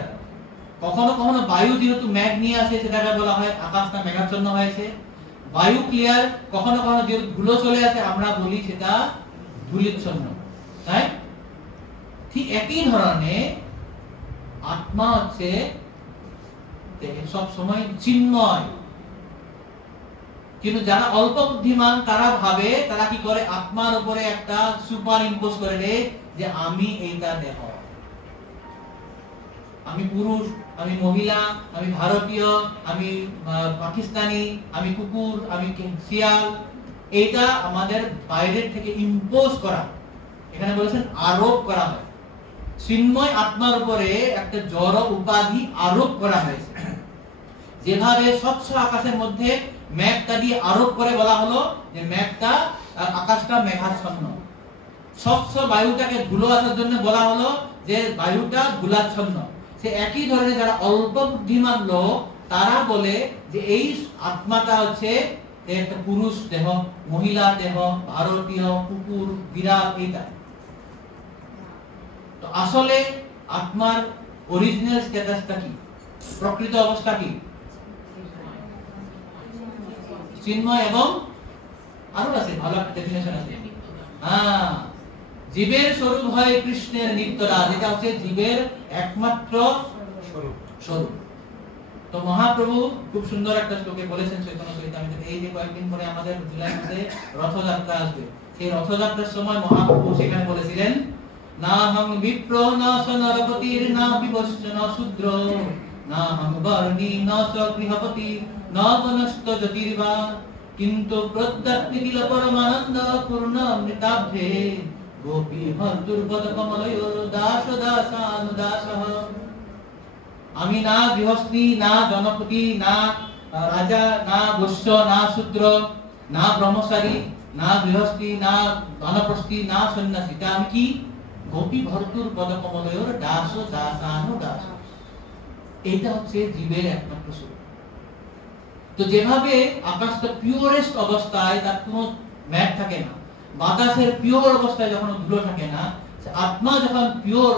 কখনো কখনো বায়ু যেহেতু মেঘ নিয়ে আসে, সেটাকে বলা হয় আকাশটা মেঘাচ্ছন্ন হয়েছে। বায়ু ক্লিয়ার, কখনো কখনো যেহেতু ধুলো চলে আসে, আমরা বলি সেটা ধূলিচ্ছন্ন। তাই ঠিক একই ধরনের আত্মা হচ্ছে সব সময় চিন্ময়। কিন্তু যারা অল্প বুদ্ধিমান তারা ভাবে, তারা কি করে, আত্মার উপরে একটা সুপার ইম্পোজ করে দেয় যে আমি এইটা দেহ, আমি পুরুষ, আমি মহিলা, আমি ভারতীয়, আমি পাকিস্তানি, আমি কুকুর, আমি শিয়াল। এইটা আমাদের বাইরের থেকে ইম্পোজ করা, এখানে বলেছেন আরোপ করা হয়। চিন্ময় আত্মার উপরে একটা জড় উপাধি আরোপ করা হয়েছে। যেভাবে স্বচ্ছ আকাশের মধ্যে মেঘটা দিয়ে আরোপ করে বলা হলো যে মেঘটা, আকাশটা মেঘাচ্ছন্ন। স্বচ্ছ বায়ুটাকে ধুলো আসার জন্য বলা হলো যে বায়ুটা ধূলাচ্ছন্ন। সে একই ধরনের যারা অল্প বুদ্ধিমান লোক, তারা বলে যে এই আত্মাটা হচ্ছে একটা পুরুষ দেহ, মহিলা দেহ, ভারতীয়, কুকুর, বিড়াল, এইটা। তো আসলে আত্মার অরিজিনাল স্ট্যাটাসটা কি, প্রকৃত অবস্থা কি? চিন্ময় এবং আরো আছে, ভালো একটা ডেফিনেশন আছে। জীবের স্বরূপ হয় কৃষ্ণের নিত্যরাজ, এটা হচ্ছে জীবের একমাত্র স্বরূপ। তো মহাপ্রভু খুব সুন্দর একটা শ্লোকে বলেছেন চৈতন্য চরিতামৃতে, এই যে কয়েকদিন পরে আমাদের জুলাই মাসে রথযাত্রা আসবে, সেই রথযাত্রার সময় মহাপ্রভু সেখানে বলেছিলেন, না হং বিপ্র না সনরপতির না বিবস্য না শূদ্র না হং বর্ণী না গৃহপতি না বনস্ত জ্যোতির্বা কিন্তু প্রত্যপ্তিল পরমানন্দ পূর্ণ অমৃতাভ্যে গোপী ভর্তুর্পদ কমলয়োর দাস দাসানুদাসঃ। আমি না গৃহস্থী, না জনপতি, না রাজা, না বৈশ্য, না শূদ্র, না ব্রহ্মচারী, না গৃহস্থী, না বানপ্রস্থী, না সন্ন্যাসী। আমি কি? গোপী ভর্তুর পদকমলয়োর দাস দাসানুদাস। এটা হচ্ছে জীবের একমাত্র স্বরূপ। তো যেভাবে আকাশটা পিওরেস্ট অবস্থায়, তার কোনো ম্যাট থাকে না, বাতাসের পিওর অবস্থায় যখন ধুলো থাকে না, আত্মা যখন পিওর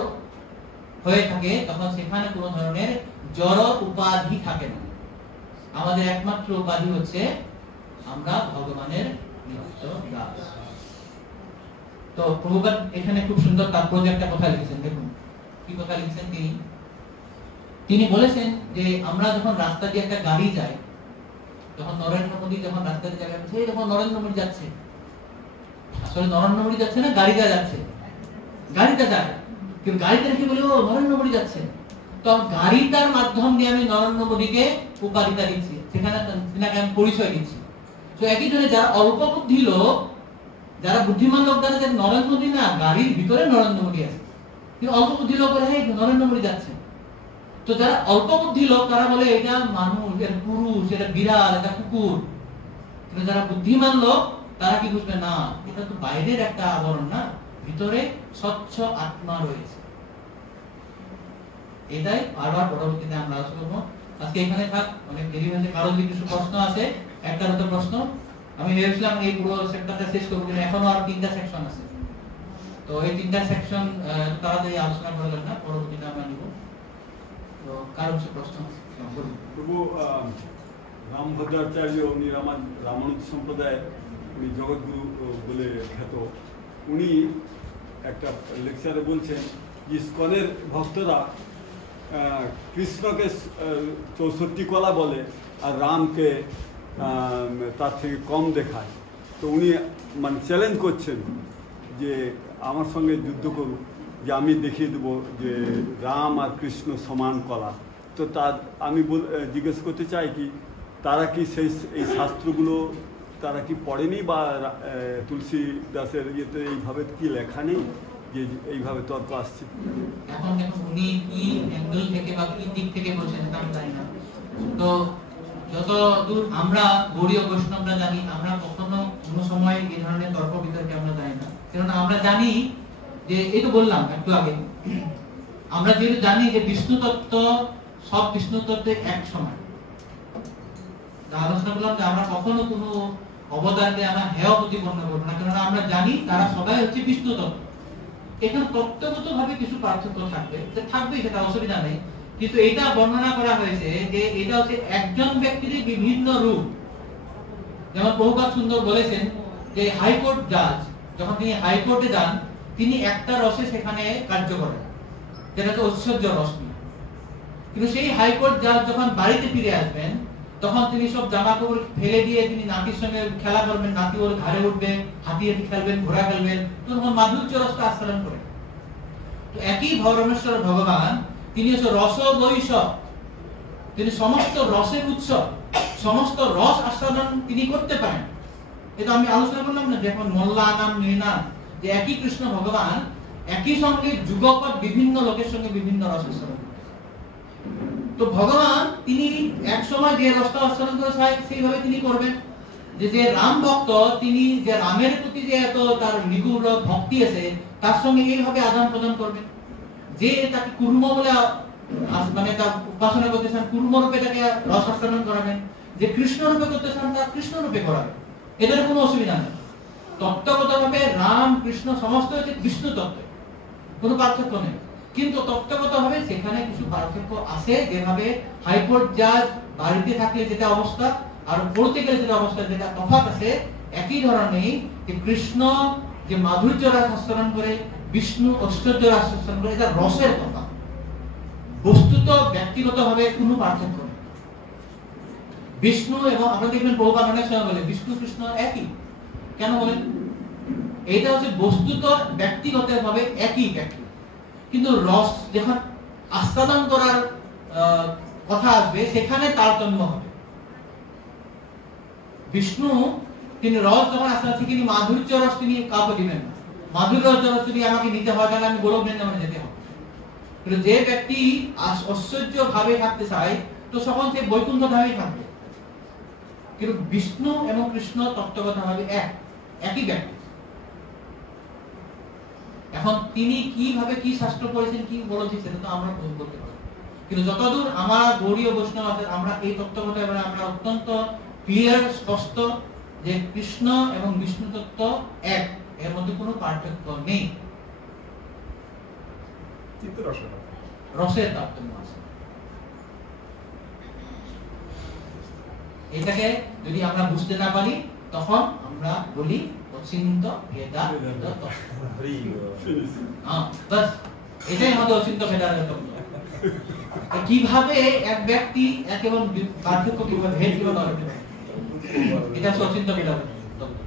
হয়ে থাকে, তখন সেখানে কোনো ধরনের জড় উপাধি থাকে না। আমাদের একমাত্র উপাধি হচ্ছে আমরা ভগবানের নিত্য দাস। তো প্রভুপাদ এখানে খুব সুন্দর তাৎপর্য একটা কথা লিখেছেন। দেখুন কি কথা লিখেছেন তিনি বলেছেন যে আমরা যখন রাস্তা দিয়ে একটা গাড়ি যায়, যখন নরেন্দ্র মোদী যখন রাস্তা দিয়ে যাবে, সেই যখন নরেন্দ্র মোদী যাচ্ছে, আসলে নরেন্দ্র মোদী যাচ্ছে না, গাড়িটা যাচ্ছে, গাড়িটা যায়, কিন্তু গাড়িটা দেখে বলে ও নরেন্দ্র মোদী যাচ্ছে। তো গাড়িটার মাধ্যম দিয়ে আমি নরেন্দ্র মোদীকে উপাধিটা দিচ্ছি, সেখানে আমি পরিচয় দিচ্ছি। তো একই জন্য যারা অল্প বুদ্ধি লোক, যারা বুদ্ধিমান লোক, যারা নরেন্দ্র মোদী না, গাড়ির ভিতরে নরেন্দ্র মোদী আছে, কিন্তু অল্প বুদ্ধি লোক বলে হ্যাঁ নরেন্দ্র মোদী যাচ্ছে। তো যারা অল্প বুদ্ধি লোক তারা বলে এটা মানুষ, এটা পুরুষ, এটা বিড়াল, এটা কুকুর। কিন্তু যারা বুদ্ধিমান লোক তারা কি বুঝবে, না এটা তো বাইরের একটা আবরণ, না, ভিতরে স্বচ্ছ আত্মা রয়েছে। এটাই বারবার পরবর্তীতে আমরা আলোচনা করবো। আজকে এখানে থাক, অনেক দেরি হয়েছে। কারো যদি কিছু প্রশ্ন আছে, একটার মতো প্রশ্ন, আমি ভেবেছিলাম এই পুরো সেক্টরটা শেষ করবো, কিন্তু এখনো আর 3টা সেকশন আছে। তো এই তিনটা সেকশন তাড়াতাড়ি আলোচনা করলাম না, পরবর্তীতে আমরা নিব। তো কারো কিছু প্রশ্ন বলুন। প্রভু রামভদ্রাচার্য, উনি রামানুজ সম্প্রদায়ের উনি জগৎগুরু বলে খ্যাত। উনি একটা লেকচারে বলছেন যে ইসকনের ভক্তরা কৃষ্ণকে 64 কলা বলে আর রামকে তার থেকে কম দেখায়। তো উনি মানে চ্যালেঞ্জ করছেন যে আমার সঙ্গে যুদ্ধ করুক, যে আমি দেখিয়ে দেবো যে রাম আর কৃষ্ণ সমান কলা। তো তার আমি জিজ্ঞেস করতে চাই কি তারা কি এই শাস্ত্রগুলো তারা কি পড়েনি, বা তুলসী দাসের ইয়েতে এইভাবে কি লেখা নেই যে এইভাবে তর্ক আসছে? এখন দেখুন উনি কি অ্যাঙ্গেল থেকে বা কি দিক থেকে বলছেন তা আমি জানি না। তো যতদূর আমরা গৌড়ীয় বৈষ্ণবরা জানি, আমরা কখনো কোনো সময় এই ধরনের তর্ক বিতর্কে আমরা জানি না। কারণ আমরা জানি যে, এই তো বললাম একটু আগে, আমরা যেহেতু জানি যে বিষ্ণু তত্ত্ব সব বিষ্ণু তত্ত্বে এক সমান। আলোচনা করলাম যে আমরা কখনো কোনো অবদানকে আমরা হেয় প্রতিপন্ন করবো না, কারণ আমরা জানি তারা সবাই হচ্ছে বিষ্ণু তত্ত্ব। এখানে তত্ত্বগত ভাবে কিছু পার্থক্য থাকবে, সেটা অসুবিধা নেই, কিন্তু এটা বর্ণনা করা হয়েছে যে এটা হচ্ছে একজন ব্যক্তির বিভিন্ন রূপ। যেমন প্রভুপাদ সুন্দর বলেছেন যে হাইকোর্ট জাজ যখন তিনি হাইকোর্টে যান, তিনি একটা রসে সেখানে কার্য করেন, যেটা হচ্ছে ঐশ্বর্য রস নিয়ে। কিন্তু সেই হাইকোর্ট জাজ যখন বাড়িতে ফিরে আসবেন, তখন তিনি সব জামা কাপড় ফেলে দিয়ে তিনি নাতির সঙ্গে খেলা করবেন, নাতি ওর ঘাড়ে উঠবে, হাতিয়ে খেলবেন, ঘোড়া খেলবেন, তখন মাধুর্য রসটা আস্বাদন করেন। তো একই ভগবানেশ্বর ভগবান, তিনি হচ্ছে রস বৈশ, তিনি সমস্ত রসের উৎস, সমস্ত রস আস্বাদন তিনি করতে পারেন। এটা আমি আলোচনা করলাম না, যেমন মোল্লা নাম নৃনাম, যে একই কৃষ্ণ ভগবান একই সঙ্গে যুগপৎ বিভিন্ন লোকের সঙ্গে বিভিন্ন রস আস্বাদন। তো ভগবান তিনি এক সময় যে রসটা আস্বাদন করে সেইভাবে তিনি করবেন। যে রাম ভক্ত, তিনি যে রামের প্রতি যে এত তার নিগুড় ভক্তি আছে, তার সঙ্গে এইভাবে আদান প্রদান করবেন। যে তাকে কুর্ম বলে মানে তার উপাসনা করতে চান, কুর্ম রূপে তাকে রস আস্বাদন করাবেন। যে কৃষ্ণ রূপে করতে চান, তার কৃষ্ণ রূপে করাবেন। এদের কোনো অসুবিধা নেই। তত্ত্বগতভাবে রাম কৃষ্ণ সমস্ত হচ্ছে বিষ্ণু তত্ত্ব, কোনো পার্থক্য নেই। কিন্তু তত্ত্বগতভাবে সেখানে কিছু পার্থক্য আছে। যেভাবে হাইকোর্ট জাজ বাড়িতে থাকলে যেটা অবস্থা আর পড়তে গেলে যেটা অবস্থা, যেটা তফাৎ আছে, একই ধরনের যে কৃষ্ণ যে মাধুর্য রাস আস্বাদন করে, বিষ্ণু ঐশ্বর্য রাস আস্বাদন করে, এটা রসের তফাৎ। বস্তুত ব্যক্তিগতভাবে কোনো পার্থক্য নেই। বিষ্ণু এবং আমরা দেখবেন প্রভুপাদ অনেক সময় বলে বিষ্ণু কৃষ্ণ একই। কেন বলেন? এটা হচ্ছে বস্তুত ব্যক্তিগতভাবে একই ব্যক্তি, কিন্তু রস যখন আস্বাদন করার কথা আসবে সেখানে তারতম্য হবে। বিষ্ণু তিনি রস যখন আস্বাদন, তিনি মাধুর্য রস তিনি কাউকে দিবেন না। মাধুর্য রস যদি আমাকে নিতে হয় তাহলে আমি গোলক বৃন্দাবনে যেতে হবে। কিন্তু যে ব্যক্তি ঐশ্বর্য ভাবে থাকতে চায়, তো তখন সে বৈকুণ্ঠ ধামেই থাকবে। কিন্তু বিষ্ণু এবং কৃষ্ণ তত্ত্বগতভাবে একই ব্যক্তি। এখন তিনি কিভাবে কি শাস্ত্র পড়েছেন, কি বলেছেন, সেটা তো আমরা বলতে পারি। কিন্তু যতদূর আমার গৌড়ীয় বৈষ্ণব আছে, আমরা এই তত্ত্বগত আমরা অত্যন্ত ক্লিয়ার, স্পষ্ট যে কৃষ্ণ এবং বিষ্ণু তত্ত্ব এক, এর মধ্যে কোনো পার্থক্য নেই। রসের তারতম্য আছে। এটাকে যদি আমরা বুঝতে না পারি, তখন আমরা বলি অচিন্ত ভেদাভেদ তত্ত্ব। বাস এটাই আমাদের অচিন্ত ভেদাভেদ তত্ত্ব। কিভাবে এক ব্যক্তি এবং পার্থক্য কিভাবে ভেদ কিভাবে করতে পারে, এটা হচ্ছে অচিন্ত ভেদাভেদ তত্ত্ব।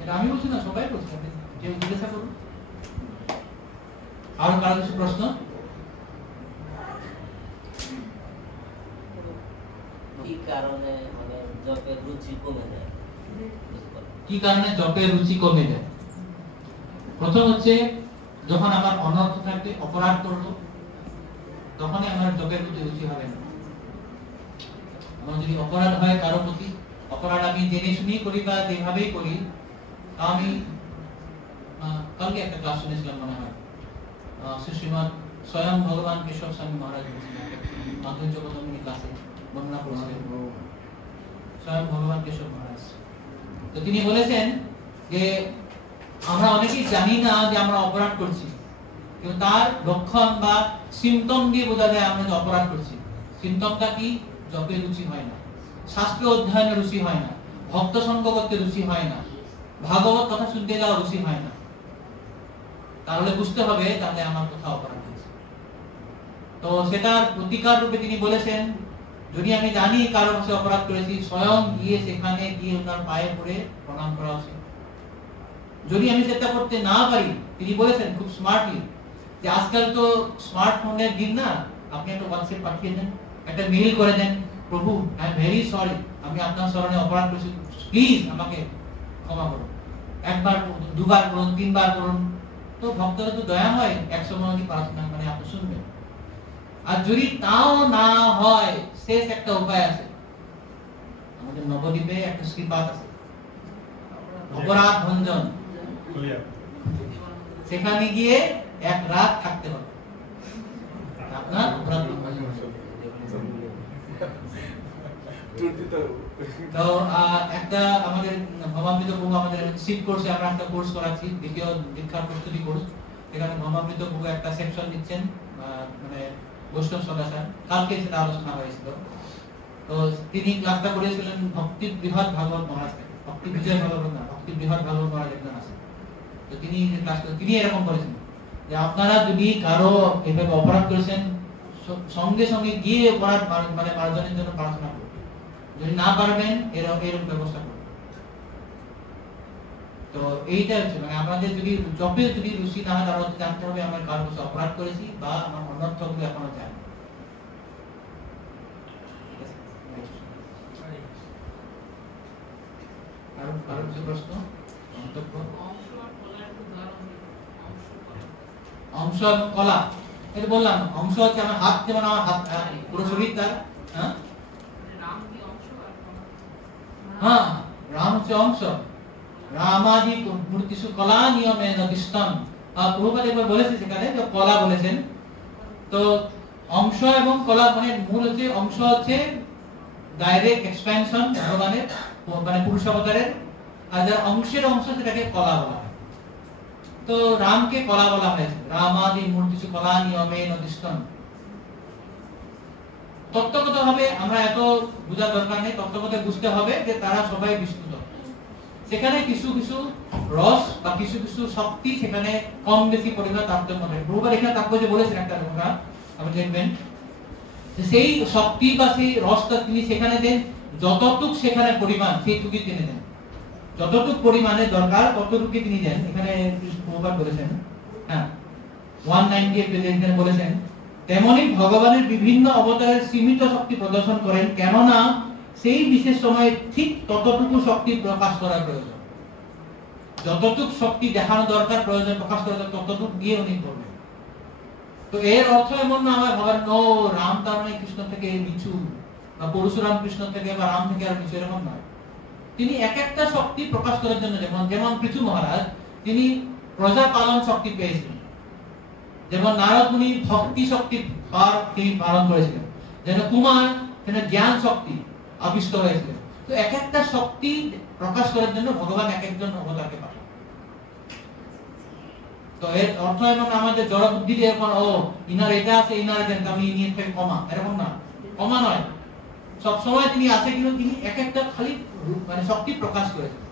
এটা আমি বলছি না, সবাই বলছে। কেউ জিজ্ঞাসা করুন। আর কারো কিছু প্রশ্ন? কি কারণে মানে জপের রুচি কমে যায়? কি কারণে জপের রুচি কমে যায়? প্রথম হচ্ছে যখন আমার অনর্থ থাকবে, অপরাধ করব, তখনই আমার জপের প্রতি রুচি হবে না। আমার যদি অপরাধ হয় কারো প্রতি, অপরাধ আমি জেনে শুনেই করি বা যেভাবেই করি, আমি কালকে একটা ক্লাস শুনেছিলাম মনে হয়, শ্রীমৎ স্বয়ং ভগবান কেশব স্বামী মহারাজ মাধুর্য পদমিনী ক্লাসে বর্ণনা করেছিলেন স্বয়ং ভগবান কেশব মহারাজ। তো তিনি বলেছেন যে আমরা অনেকেই জানি না যে আমরা অপরাধ করছি, কিন্তু তার লক্ষণ বা সিমটম দিয়ে বোঝা যায় আমরা যে অপরাধ করছি। সিমটমটা কি? জপে রুচি হয় না, শাস্ত্র অধ্যয়নে রুচি হয় না, ভক্ত সঙ্গ করতে রুচি হয় না, ভাগবত কথা শুনতে যাওয়া রুচি হয় না। তাহলে বুঝতে হবে তাহলে আমার কোথাও অপরাধ হয়েছে। তো সেটার প্রতিকার রূপে তিনি বলেছেন, যদি আমি জানি কারো কাছে অপরাধ করেছি, স্বয়ং গিয়ে সেখানে গিয়ে ওনার পায়ে পড়ে প্রণাম করা উচিত। যদি আমি সেটা করতে না পারি, তিনি বলেছেন খুব স্মার্টলি যে আজকাল তো স্মার্টফোনের দিন না, আপনি একটা হোয়াটসঅ্যাপ পাঠিয়ে দেন, একটা মেইল করে দেন, প্রভু আই এম ভেরি সরি, আমি আপনার স্মরণে অপরাধ করেছি, প্লিজ আমাকে ক্ষমা করুন। একবার, দুবার করুন, তিনবার করুন। তো ভক্তরা তো দয়া হয়, 100 মিনিট প্রার্থনা মানে আপনি শুনবেন। আর যদি তাও না হয়, শেষ একটা উপায় আছে, আমাদের নবদ্বীপে একটা শ্রীপাদ আছে, অপরাধ ভঞ্জন। সেখানে গিয়ে 1 রাত থাকতে হবে, আপনার অপরাধ ভঞ্জন। তো একটা আমাদের ভবামৃত প্রভু আমাদের সিট কোর্সে আমরা একটা কোর্স করাচ্ছি, দ্বিতীয় দীক্ষার প্রস্তুতি কোর্স। এখানে ভবামৃত প্রভু একটা সেকশন দিচ্ছেন, মানে বৈষ্ণব সদাচার। কালকে সেটা আলোচনা হয়েছিল। তো তিনি ক্লাসটা করেছিলেন ভক্তি বৃহৎ ভাগবত মহারাজ থেকে, ভক্তি বিজয় ভাগবত না, ভক্তি বৃহৎ ভাগবত মহারাজ একজন আছে। তো তিনি এরকম করেছেন যে আপনারা যদি কারো এভাবে অপরাধ করেছেন, সঙ্গে সঙ্গে গিয়ে অপরাধ মানে মার্জনের জন্য প্রার্থনা করুন। যদি না পারবেন এরকম ব্যবস্থা করুন। তো এইটা হচ্ছে মানে আমাদের যদি জপে যদি রুচি না হয়, তাহলে জানতে হবে আমরা কার কাছে অপরাধ করেছি বা আমার অনর্থগুলো এখনো যায়। আরো কিছু প্রশ্ন, মন্তব্য? অংশ কলা, এটা বললাম। অংশ হচ্ছে আমার হাত, যেমন আমার হাত পুরো শরীর তার। হ্যাঁ, রাম হচ্ছে অংশ। রামাদি মূর্তিসু কলা নিয়মে নদিষ্টম। প্রভুপাদ একবার বলেছে সেখানে যে কলা বলেছেন। তো অংশ এবং কলা মানে মূল হচ্ছে, অংশ হচ্ছে ডাইরেক্ট এক্সপ্যানশন ভগবানের মানে পুরুষ অবতারের, আর যার অংশের অংশ সেটাকে কলা বলা হয়। তো রামকে কলা বলা হয়েছে, রামাদি মূর্তিসু কলা নিয়মে নদিষ্টম। তত্ত্বগত ভাবে আমরা এত বোঝার দরকার নেই, তত্ত্বগত বুঝতে হবে যে তারা সবাই বিষ্ণু তত্ত্ব। সেখানে কিছু কিছু রস বা কিছু কিছু শক্তি সেখানে কম বেশি পরিমাণ তারতম্য থাকে। প্রভুপাদ এখানে তাৎপর্য বলেছেন একটা কথা আপনি দেখবেন, সেই শক্তি বা সেই রসটা তিনি সেখানে দেন, যতটুক সেখানে পরিমাণ সেইটুকুই তিনি দেন, যতটুক পরিমাণে দরকার ততটুকুই তিনি দেন। এখানে প্রভুপাদ বলেছেন, হ্যাঁ 198 পেজে এখানে বলেছেন, তেমনি ভগবানের বিভিন্ন অবতারের সীমিত শক্তি প্রদর্শন করেন, কেননা সেই বিশেষ সময়ে ঠিক ততটুকু শক্তি প্রকাশ করার প্রয়োজন। যতটুকু শক্তি দেখানো দরকার, প্রয়োজন প্রকাশ করা দরকার, ততটুকু গিয়ে উনি করবেন। তো এর অর্থ এমন না হয় ভাবেন ও রাম তার মানে কৃষ্ণ থেকে নিচু, বা পরশুরাম কৃষ্ণ থেকে বা রাম থেকে আর নিচু, এরকম নয়। তিনি এক একটা শক্তি প্রকাশ করার জন্য, যেমন পৃথু মহারাজ তিনি প্রজা পালন শক্তি পেয়েছিলেন, যেমন নারদ মুনি ভক্তি শক্তি তিনি পালন করেছিলেন, যেন কুমার যেন জ্ঞান শক্তি আবিষ্ট হয়েছিল। তো এক একটা শক্তি প্রকাশ করার জন্য ভগবান এক একজন অবতারকে পাঠান। তো এর অর্থ এমন আমাদের জড় বুদ্ধি দিয়ে এখন ও ইনার এটা আছে, ইনার দেন আমি ইনির থেকে কমা, এরকম না, কমা নয়। সব সময় তিনি আছে, কিন্তু তিনি এক একটা খালি মানে শক্তি প্রকাশ করেছেন,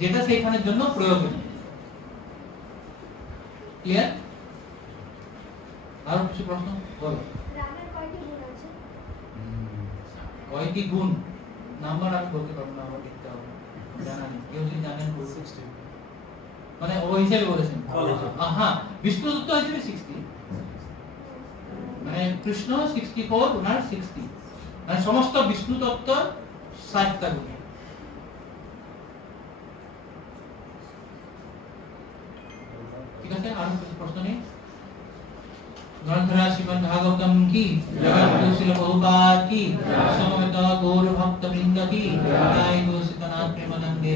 যেটা সেইখানের জন্য প্রয়োজনীয়। ক্লিয়ার? আরো কিছু প্রশ্ন বলো। রামের কয়টি গুণ আছে? কয়টি গুণ নাম্বার আমি বলতে পারবো না, আমার দেখতে হবে, জানা নেই। কেউ যদি জানেন 60 মানে ও হিসেবে বলেছেন। হ্যাঁ, বিষ্ণু তত্ত্ব হিসেবে 60, মানে কৃষ্ণ 64, ওনার 60, মানে সমস্ত বিষ্ণু তত্ত্ব 60টা গুণ। ঠিক আছে, আর কিছু প্রশ্ন নেই? ग्रंथराज श्रीमद् भागवतम की, जगत गुरु श्रील प्रभुपाद की, समवेत गौर भक्त वृंद की, जय गो सीतानाथ प्रेमानंदे।